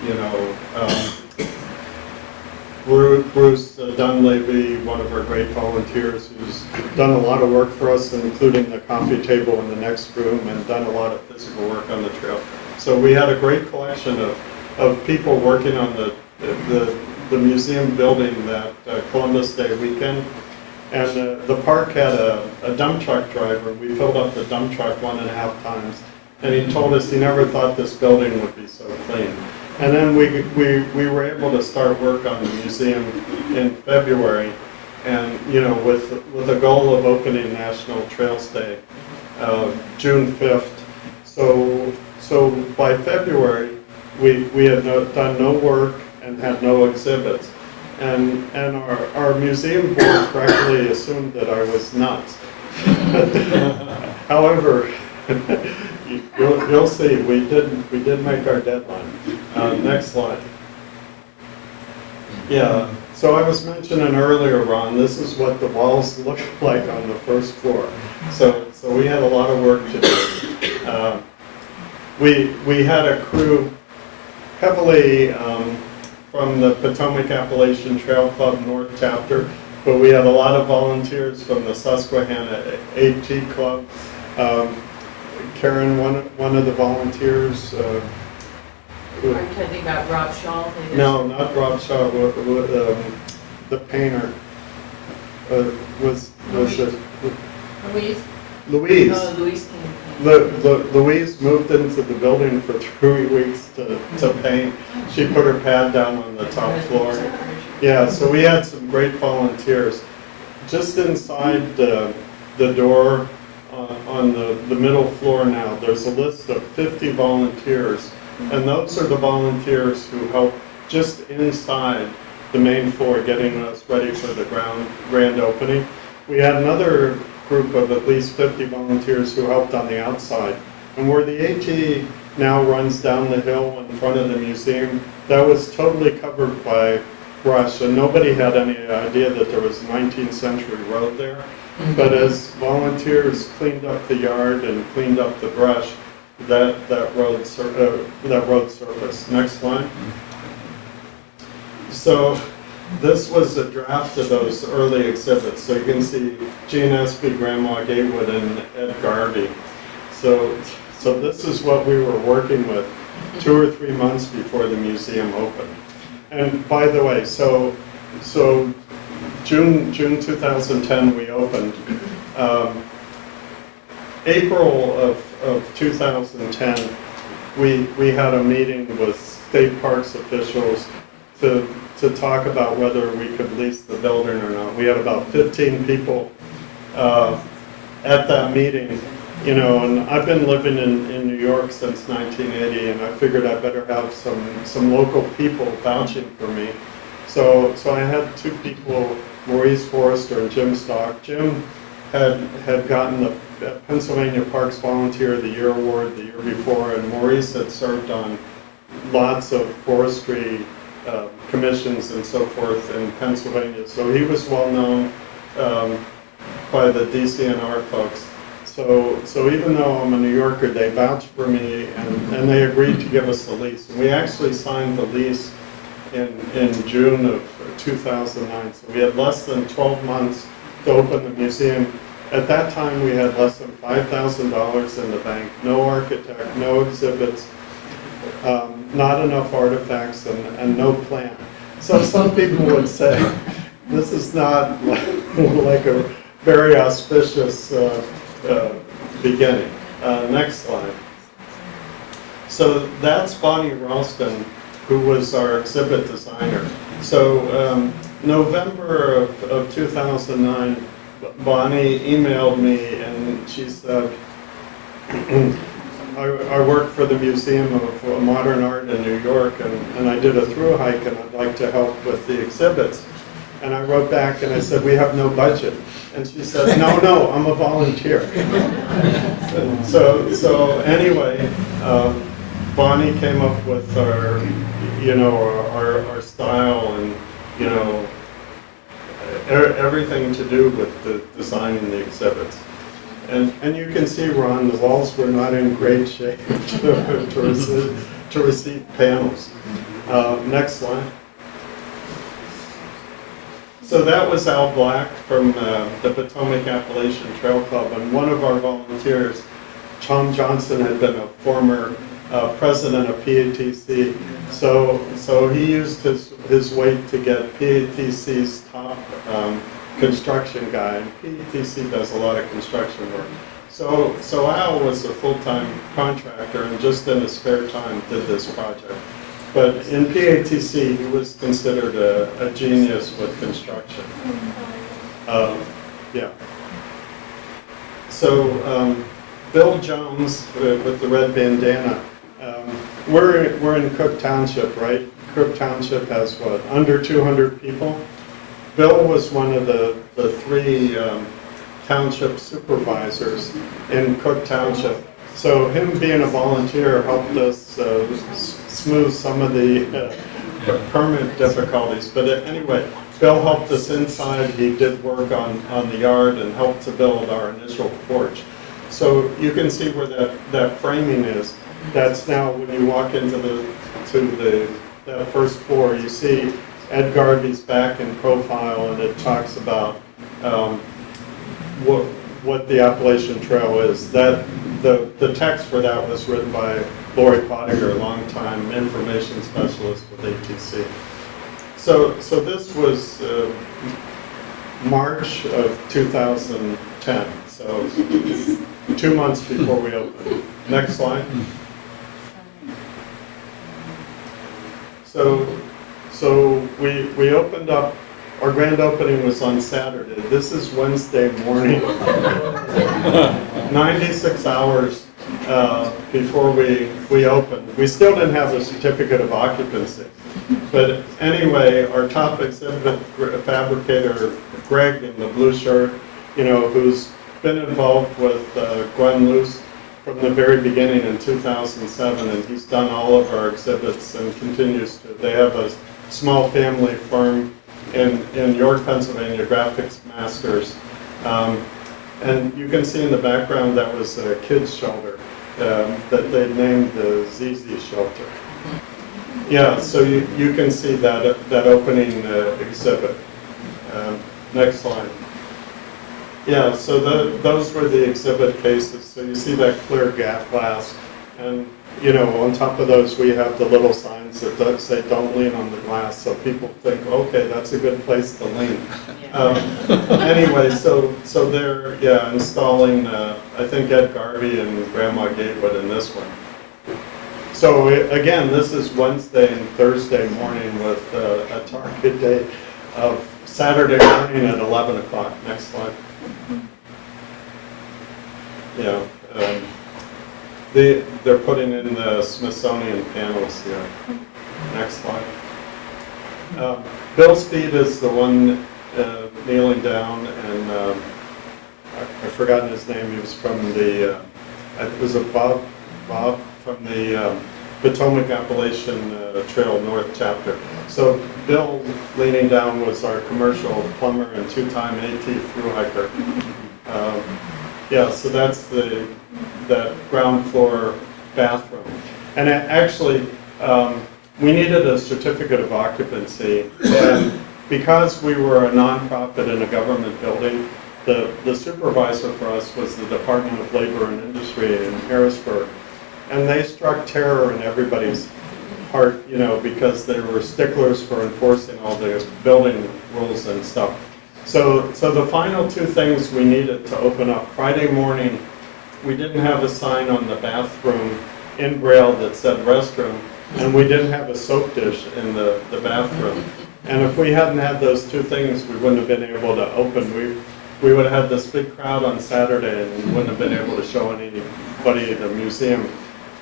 Bruce Dunleavy, one of our great volunteers, who's done a lot of work for us, including the coffee table in the next room, and done a lot of physical work on the trail. So we had a great collection of people working on the museum building that Columbus Day weekend. And the park had a dump truck driver. We filled up the dump truck 1.5 times. And he told us he never thought this building would be so clean. And then we were able to start work on the museum in February, and with a goal of opening National Trails Day, June 5th. So by February, we had done no work and had no exhibits, and our museum board correctly assumed that I was nuts. However, you'll see, we did make our deadline. Next slide. Yeah, so I was mentioning earlier, Ron, this is what the walls look like on the first floor. So we had a lot of work to do. We had a crew heavily from the Potomac Appalachian Trail Club North Chapter, but we had a lot of volunteers from the Susquehanna AT Club. Karen, one of the volunteers. Are you talking about Rob Shaw? No, not Rob Shaw. The painter was Louise. Louise. Oh, Louise came. Louise moved into the building for 3 weeks to paint. She put her pad down on the top floor. Yeah, so we had some great volunteers. Just inside the door on the middle floor now, there's a list of 50 volunteers. And those are the volunteers who help just inside the main floor, getting us ready for the grand opening. We had another group of at least 50 volunteers who helped on the outside. And where the AT now runs down the hill in front of the museum, that was totally covered by brush, and nobody had any idea that there was a 19th century road there. But as volunteers cleaned up the yard and cleaned up the brush, that road surfaced. Next slide. So this was a draft of those early exhibits. So you can see Gene Espy, Grandma Gaywood, and Ed Garvey. So this is what we were working with 2 or 3 months before the museum opened. And by the way, so June 2010 we opened. April of 2010, we had a meeting with state parks officials to talk about whether we could lease the building or not. We had about 15 people at that meeting, and I've been living in New York since 1980, and I figured I better have some local people vouching for me. So I had 2 people, Maurice Forrester and Jim Stock. Jim had gotten the Pennsylvania Parks Volunteer of the Year award the year before, and Maurice had served on lots of forestry commissions and so forth in Pennsylvania. So he was well known by the DCNR folks. So even though I'm a New Yorker, they vouched for me, and they agreed to give us the lease. And we actually signed the lease in June of 2009. So we had less than 12 months to open the museum. At that time, we had less than $5,000 in the bank, no architect, no exhibits, not enough artifacts, and no plan. So some people would say, this is not like a very auspicious beginning. Next slide. So that's Bonnie Ralston, who was our exhibit designer. So November of 2009, Bonnie emailed me and she said, I work for the Museum of Modern Art in New York, and I did a through hike, and I'd like to help with the exhibits. And I wrote back and I said, we have no budget. And she said, no, I'm a volunteer. So anyway, Bonnie came up with our, our style and, everything to do with the designing the exhibits. And you can see, Ron, the walls were not in great shape to receive panels. Next slide. So that was Al Black from the Potomac Appalachian Trail Club, and one of our volunteers, Tom Johnson, had been a former president of PATC. So he used his weight to get PATC's top construction guy. And PATC does a lot of construction work. So Al was a full-time contractor and just in his spare time did this project. But in PATC, he was considered a genius with construction. Yeah. So Bill Jones with the red bandana. We're in Cook Township, right? Cook Township has what, under 200 people? Bill was one of the three township supervisors in Cook Township. So him being a volunteer helped us smooth some of the permit difficulties. But anyway, Bill helped us inside. He did work on the yard and helped to build our initial porch. So you can see where that framing is. That's now when you walk into that first floor, you see Ed Garvey's back in profile, and it talks about what the Appalachian Trail is. That the text for that was written by Lori Pottinger, longtime information specialist with ATC. So this was March of 2010. So 2 months before we opened. Next slide. So we opened up. Our grand opening was on Saturday. This is Wednesday morning. 96 hours before we opened. We still didn't have a certificate of occupancy. But anyway, our top exhibit fabricator, Greg in the blue shirt, who's been involved with Gwen Luce from the very beginning in 2007, and he's done all of our exhibits and continues to. They have a small family firm in York, Pennsylvania, Graphics Masters. And you can see in the background that was a kids shelter that they named the ZZ shelter. Yeah, so you can see that opening exhibit. Next slide. Yeah, so those were the exhibit cases. So you see that clear glass, and on top of those we have the little signs that say "Don't lean on the glass," so people think, okay, that's a good place to lean. Anyway, so they're installing. I think Ed Garvey and Grandma Gatewood in this one. So again, this is Wednesday and Thursday morning with a target date of Saturday morning at 11 o'clock. Next slide. Yeah, they're putting in the Smithsonian panels here. Next slide. Bill Speed is the one kneeling down, and I've forgotten his name. He was from it was a Bob from the Potomac Appalachian Trail North chapter. So Bill leaning down was our commercial plumber and two-time AT through hiker. Yeah, so that's that ground floor bathroom. And actually, we needed a certificate of occupancy, and because we were a nonprofit in a government building, the supervisor for us was the Department of Labor and Industry in Harrisburg. And they struck terror in everybody's heart, because they were sticklers for enforcing all the building rules and stuff. So the final two things we needed to open up, Friday morning, we didn't have a sign on the bathroom in Braille that said restroom, and we didn't have a soap dish in the bathroom. And if we hadn't had those two things, we wouldn't have been able to open. We would have had this big crowd on Saturday, and we wouldn't have been able to show anybody the museum.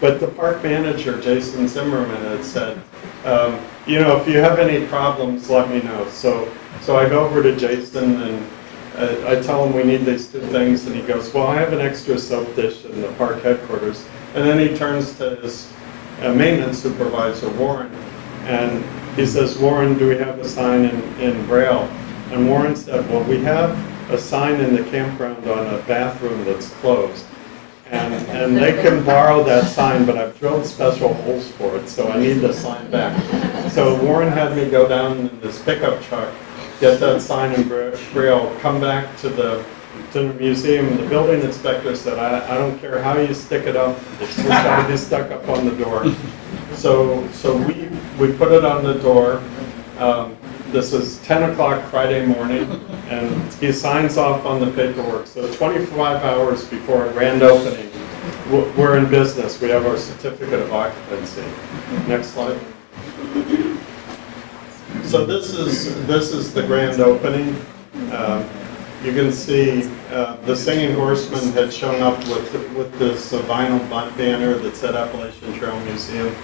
But the park manager, Jason Zimmerman, had said, you know, if you have any problems, let me know. So I go over to Jason, and I tell him we need these two things, and he goes, well, I have an extra soap dish in the park headquarters. And then he turns to his maintenance supervisor, Warren, and he says, Warren, do we have a sign in Braille? And Warren said, well, we have a sign in the campground on a bathroom that's closed. And they can borrow that sign, but I've drilled special holes for it, so I need the sign back. So Warren had me go down in this pickup truck, get that sign in Braille, come back to the museum. The building inspector said, I don't care how you stick it up, it's just got to be stuck up on the door. So we put it on the door. This is 10 o'clock Friday morning, and he signs off on the paperwork. So 25 hours before our grand opening, we're in business. We have our certificate of occupancy. Next slide. So this is the grand opening. You can see the Singing Horsemen had shown up with this vinyl banner that said Appalachian Trail Museum.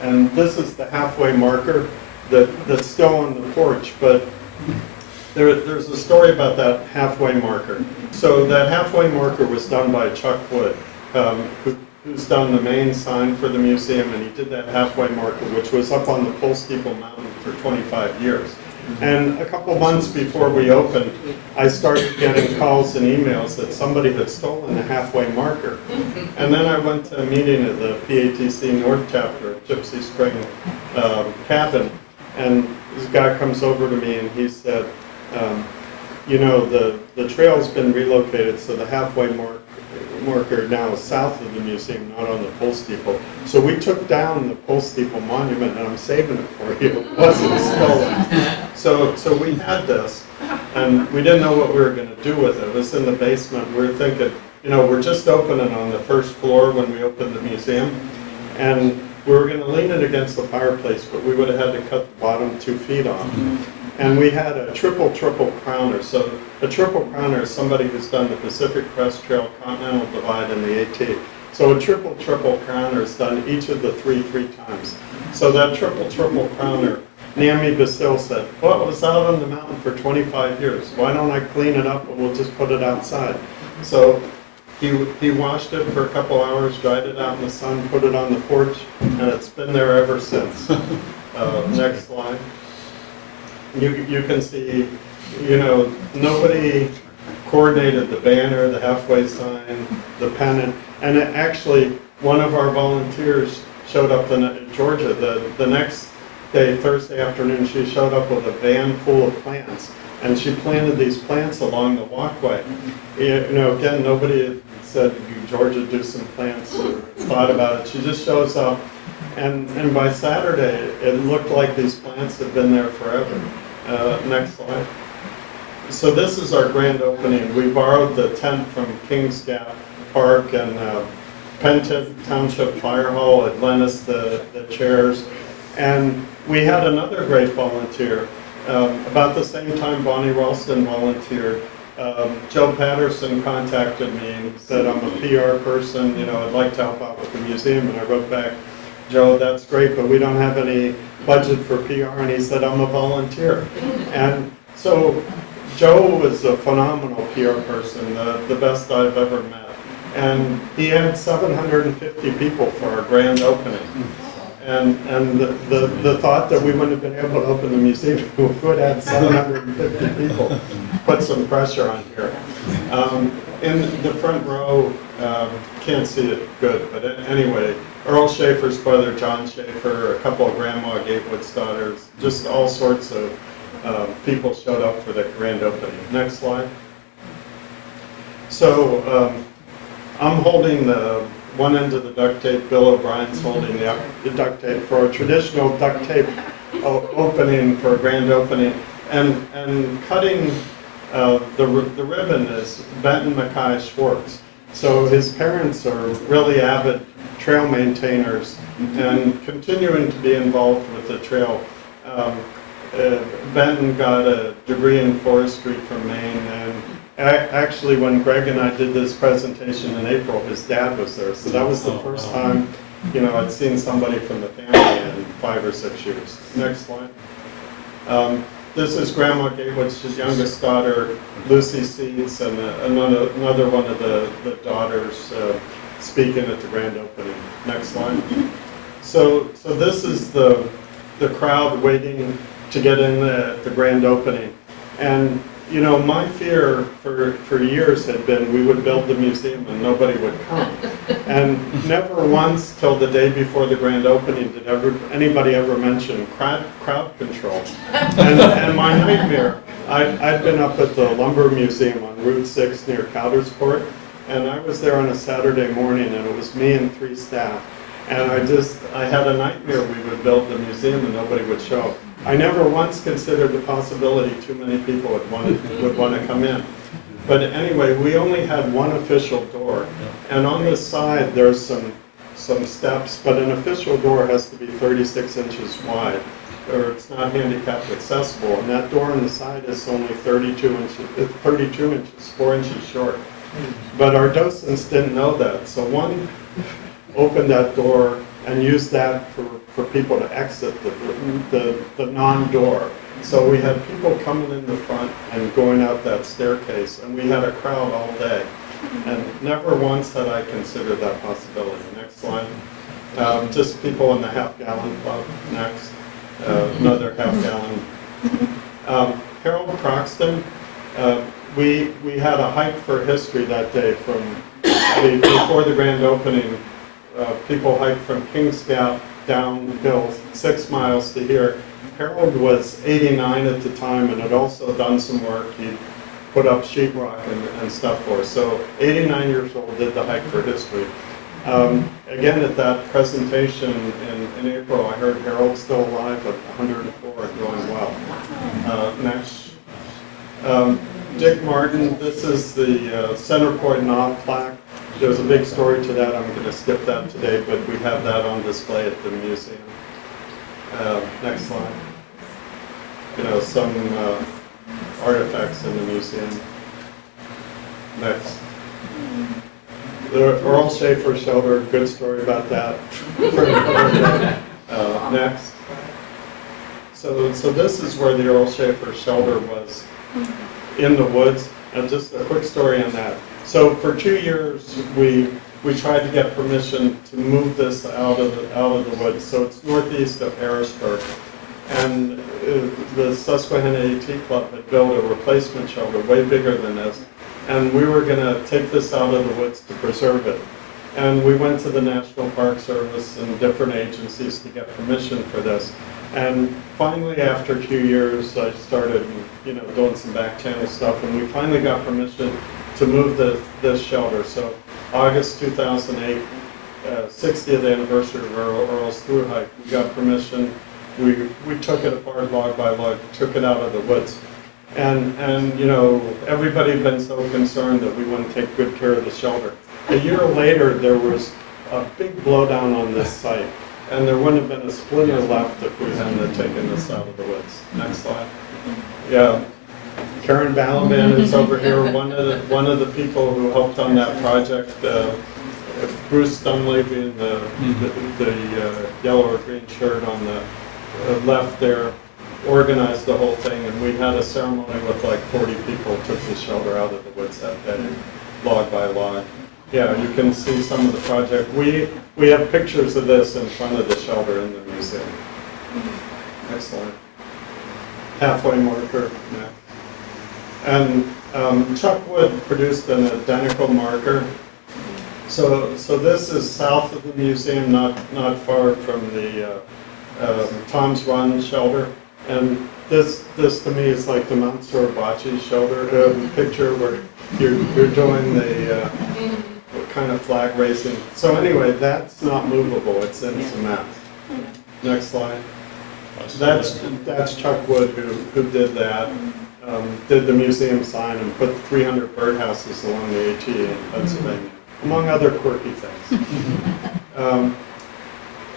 And this is the halfway marker that's still on the porch, but there's a story about that halfway marker. So that halfway marker was done by Chuck Wood, who's done the main sign for the museum, and he did that halfway marker, which was up on the Pole Steeple Mountain for 25 years. And a couple months before we opened, I started getting calls and emails that somebody had stolen the halfway marker. And then I went to a meeting at the PATC North Chapter at Gypsy Spring Cabin, and this guy comes over to me and he said, you know, the trail's been relocated, so the halfway marker now is south of the museum, not on the pole steeple. So we took down the pole steeple monument, and I'm saving it for you. It wasn't stolen. So we had this, and we didn't know what we were going to do with it. It was in the basement. We were thinking, you know, we're just opening on the first floor when we opened the museum, and we were going to lean it against the fireplace, but we would have had to cut the bottom 2 feet off. And we had a triple crowner. So a triple crowner is somebody who's done the Pacific Crest Trail, Continental Divide, and the AT. So a triple crowner is done each of the three times. So that triple crowner, Nami Basil said, well, it was out on the mountain for 25 years. Why don't I clean it up and we'll just put it outside? So he washed it for a couple hours, dried it out in the sun, put it on the porch, and it's been there ever since. Next slide. You can see, you know, nobody coordinated the banner, the halfway sign, the pennant, and actually one of our volunteers showed up in Georgia the next day, Thursday afternoon. She showed up with a van full of plants, and she planted these plants along the walkway. You know, again, nobody had said, Georgia, do some plants, or thought about it. She just shows up. And by Saturday, it looked like these plants had been there forever. Next slide. So this is our grand opening. We borrowed the tent from Kings Gap Park, and Penton Township Fire Hall had lent us the chairs. And we had another great volunteer. About the same time Bonnie Ralston volunteered, Joe Patterson contacted me and said, I'm a PR person, you know, I'd like to help out with the museum. And I wrote back, Joe, that's great, but we don't have any budget for PR. And he said, I'm a volunteer. And so Joe was a phenomenal PR person, the best I've ever met. And he had 750 people for our grand opening. And the thought that we wouldn't have been able to open the museum, we would have had 750 people, put some pressure on here. In the front row, can't see it good, but anyway, Earl Schaefer's brother, John Schaefer, a couple of Grandma Gatewood's daughters, just all sorts of people showed up for the grand opening. Next slide. So I'm holding the one end of the duct tape, Bill O'Brien's holding the duct tape for a traditional duct tape opening for a grand opening. And cutting the ribbon is Benton Mackay Schwartz. So his parents are really avid trail maintainers and continuing to be involved with the trail. Ben got a degree in forestry from Maine, and actually when Greg and I did this presentation in April, his dad was there. So that was the first time, you know, I'd seen somebody from the family in 5 or 6 years. Next slide. This is Grandma Gatewood's youngest daughter, Lucy Seeds, and another one of the daughters speaking at the grand opening. Next slide. So this is the crowd waiting to get in the grand opening. And you know, my fear for years had been we would build the museum and nobody would come. And never once till the day before the grand opening did anybody ever mention crowd control. And my nightmare, I'd been up at the Lumber Museum on Route 6 near Coudersport, and I was there on a Saturday morning, and it was me and 3 staff. And I had a nightmare we would build the museum and nobody would show up. I never once considered the possibility too many people would want to come in. But anyway, we only had one official door. And on this side, there's some steps, but an official door has to be 36 inches wide, or it's not handicap accessible. And that door on the side is only 32 inches, 4 inches short. But our docents didn't know that. So one opened that door and used that for people to exit the non-door. So we had people coming in the front and going out that staircase, and we had a crowd all day. And never once had I considered that possibility. Next slide. Just people in the half-gallon club. Next. Another half-gallon. Harold Croxton, we had a hike for history that day from before the grand opening. People hiked from Kings Gap downhill 6 miles to here. Harold was 89 at the time and had also done some work. He put up sheetrock and stuff for us. So 89 years old, did the hike for history. Again, at that presentation in April, I heard Harold's still alive at 104 and doing well. Next. Dick Martin, this is the Center Point Knob plaque. There's a big story to that. I'm going to skip that today, but we have that on display at the museum. Next slide. You know, some artifacts in the museum. Next. The Earl Schaefer shelter, good story about that. Next. So this is where the Earl Schaefer shelter was, in the woods. And just a quick story on that. So for 2 years, we tried to get permission to move this out of the woods. So it's northeast of Harrisburg. And the Susquehanna AT Club had built a replacement shelter way bigger than this. And we were going to take this out of the woods to preserve it. And we went to the National Park Service and different agencies to get permission for this. And finally, after 2 years, I started, you know, doing some back channel stuff, and we finally got permission to move this shelter. So August 2008, 60th anniversary of Earl's through hike, we got permission. We took it apart log by log, took it out of the woods. And you know, everybody had been so concerned that we wouldn't take good care of the shelter. A year later, there was a big blowdown on this site, and there wouldn't have been a splinter left if we hadn't taken this out of the woods. Next slide. Yeah, Karen Balaban is over here, one of the people who helped on that project. Bruce Dunleavy in the yellow or green shirt on the left there organized the whole thing, and we had a ceremony with like 40 people, took the shelter out of the woods that day, log by log. Yeah, you can see some of the project. We have pictures of this in front of the shelter in the museum. Next slide. Halfway marker. Yeah. And Chuck Wood produced an identical marker. So this is south of the museum, not far from the Tom's Run shelter. And this to me is like the Mount Suribachi shelter picture where you're doing the kind of flag racing. So anyway, that's not movable. It's in cement. Next slide. That's Chuck Wood who did that. Did the museum sign and put 300 birdhouses along the AT in Pennsylvania. among other quirky things.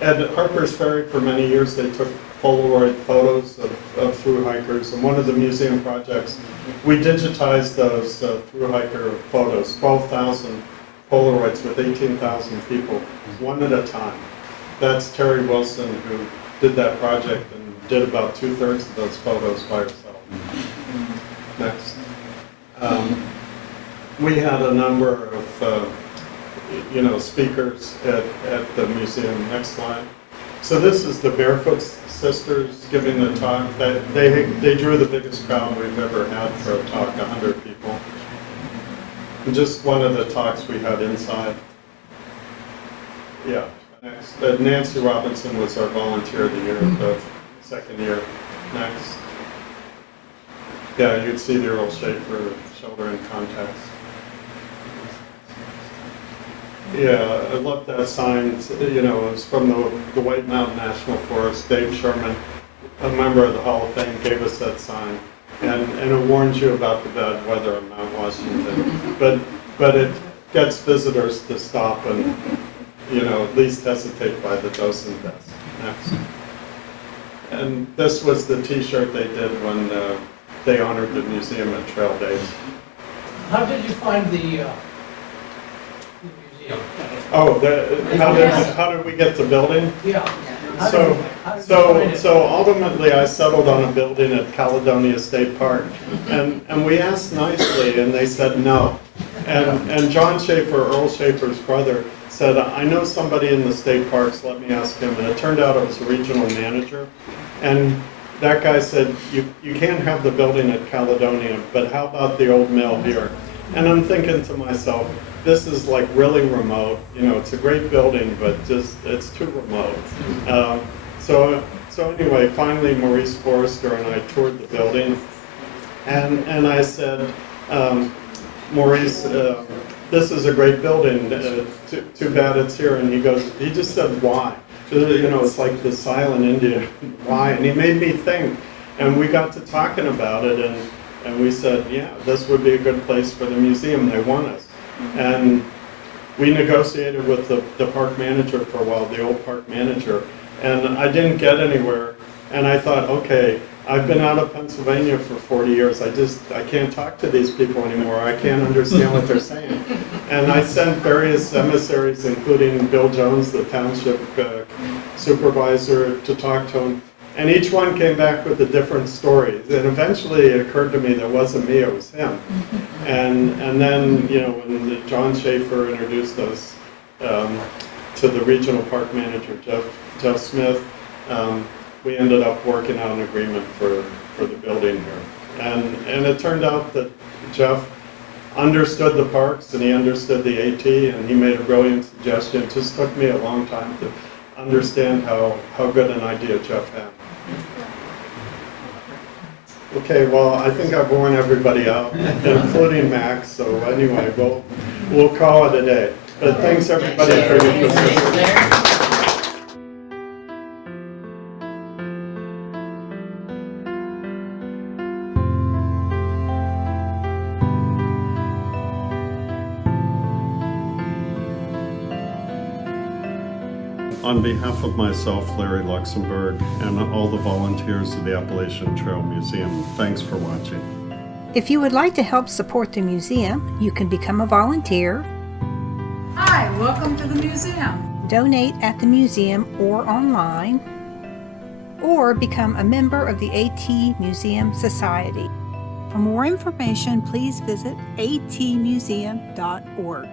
At Harper's Ferry for many years they took Polaroid photos of through hikers, and one of the museum projects, we digitized those through hiker photos, 12,000 Polaroids with 18,000 people, one at a time. That's Terry Wilson who did that project and did about 2/3 of those photos by herself. Next. We had a number of speakers at the museum. Next slide. So this is the Barefoot Sisters giving the talk. They drew the biggest crowd we've ever had for a talk, 100 people. And just one of the talks we had inside. Yeah. Next. Nancy Robinson was our volunteer of the year, the second year. Next. Yeah, you'd see the Earl Schaefer shoulder in context. Yeah, I love that sign. It was from the White Mountain National Forest. Dave Sherman, a member of the Hall of Fame, gave us that sign. And it warns you about the bad weather on Mount Washington. But it gets visitors to stop and, at least hesitate by the docent desk. Next. And this was the T-shirt they did when they honored the museum at Trail Days. How did you find the museum? Oh, how did we get the building? Yeah. So ultimately I settled on a building at Caledonia State Park, and we asked nicely and they said no. And John Schaefer, Earl Schaefer's brother, said, I know somebody in the state parks, let me ask him. And it turned out it was a regional manager. And that guy said, you can't have the building at Caledonia, but how about the old mill here? And I'm thinking to myself, this is like really remote. It's a great building, but it's too remote. So anyway, finally Maurice Forrester and I toured the building, and I said, Maurice, this is a great building. Too bad it's here. And he just said, why? It's like the silent Indian. Why? And he made me think. And we got to talking about it, and we said, yeah, this would be a good place for the museum. They want us. And we negotiated with the park manager for a while, the old park manager, and I didn't get anywhere. And I thought, okay, I've been out of Pennsylvania for 40 years. I can't talk to these people anymore. I can't understand what they're saying. And I sent various emissaries, including Bill Jones, the township supervisor, to talk to him. And each one came back with a different story. And eventually it occurred to me that it wasn't me, it was him. And then, when John Schaefer introduced us to the regional park manager, Jeff Smith, we ended up working out an agreement for the building here. And it turned out that Jeff understood the parks and he understood the AT, and he made a brilliant suggestion. It just took me a long time to understand how good an idea Jeff had. Okay, well, I think I've worn everybody out, including Max, so anyway, we'll call it a day. But thanks everybody for your participation. On behalf of myself, Larry Luxenberg, and all the volunteers of the Appalachian Trail Museum, thanks for watching. If you would like to help support the museum, you can become a volunteer. Hi, welcome to the museum. Donate at the museum or online, or become a member of the AT Museum Society. For more information, please visit atmuseum.org.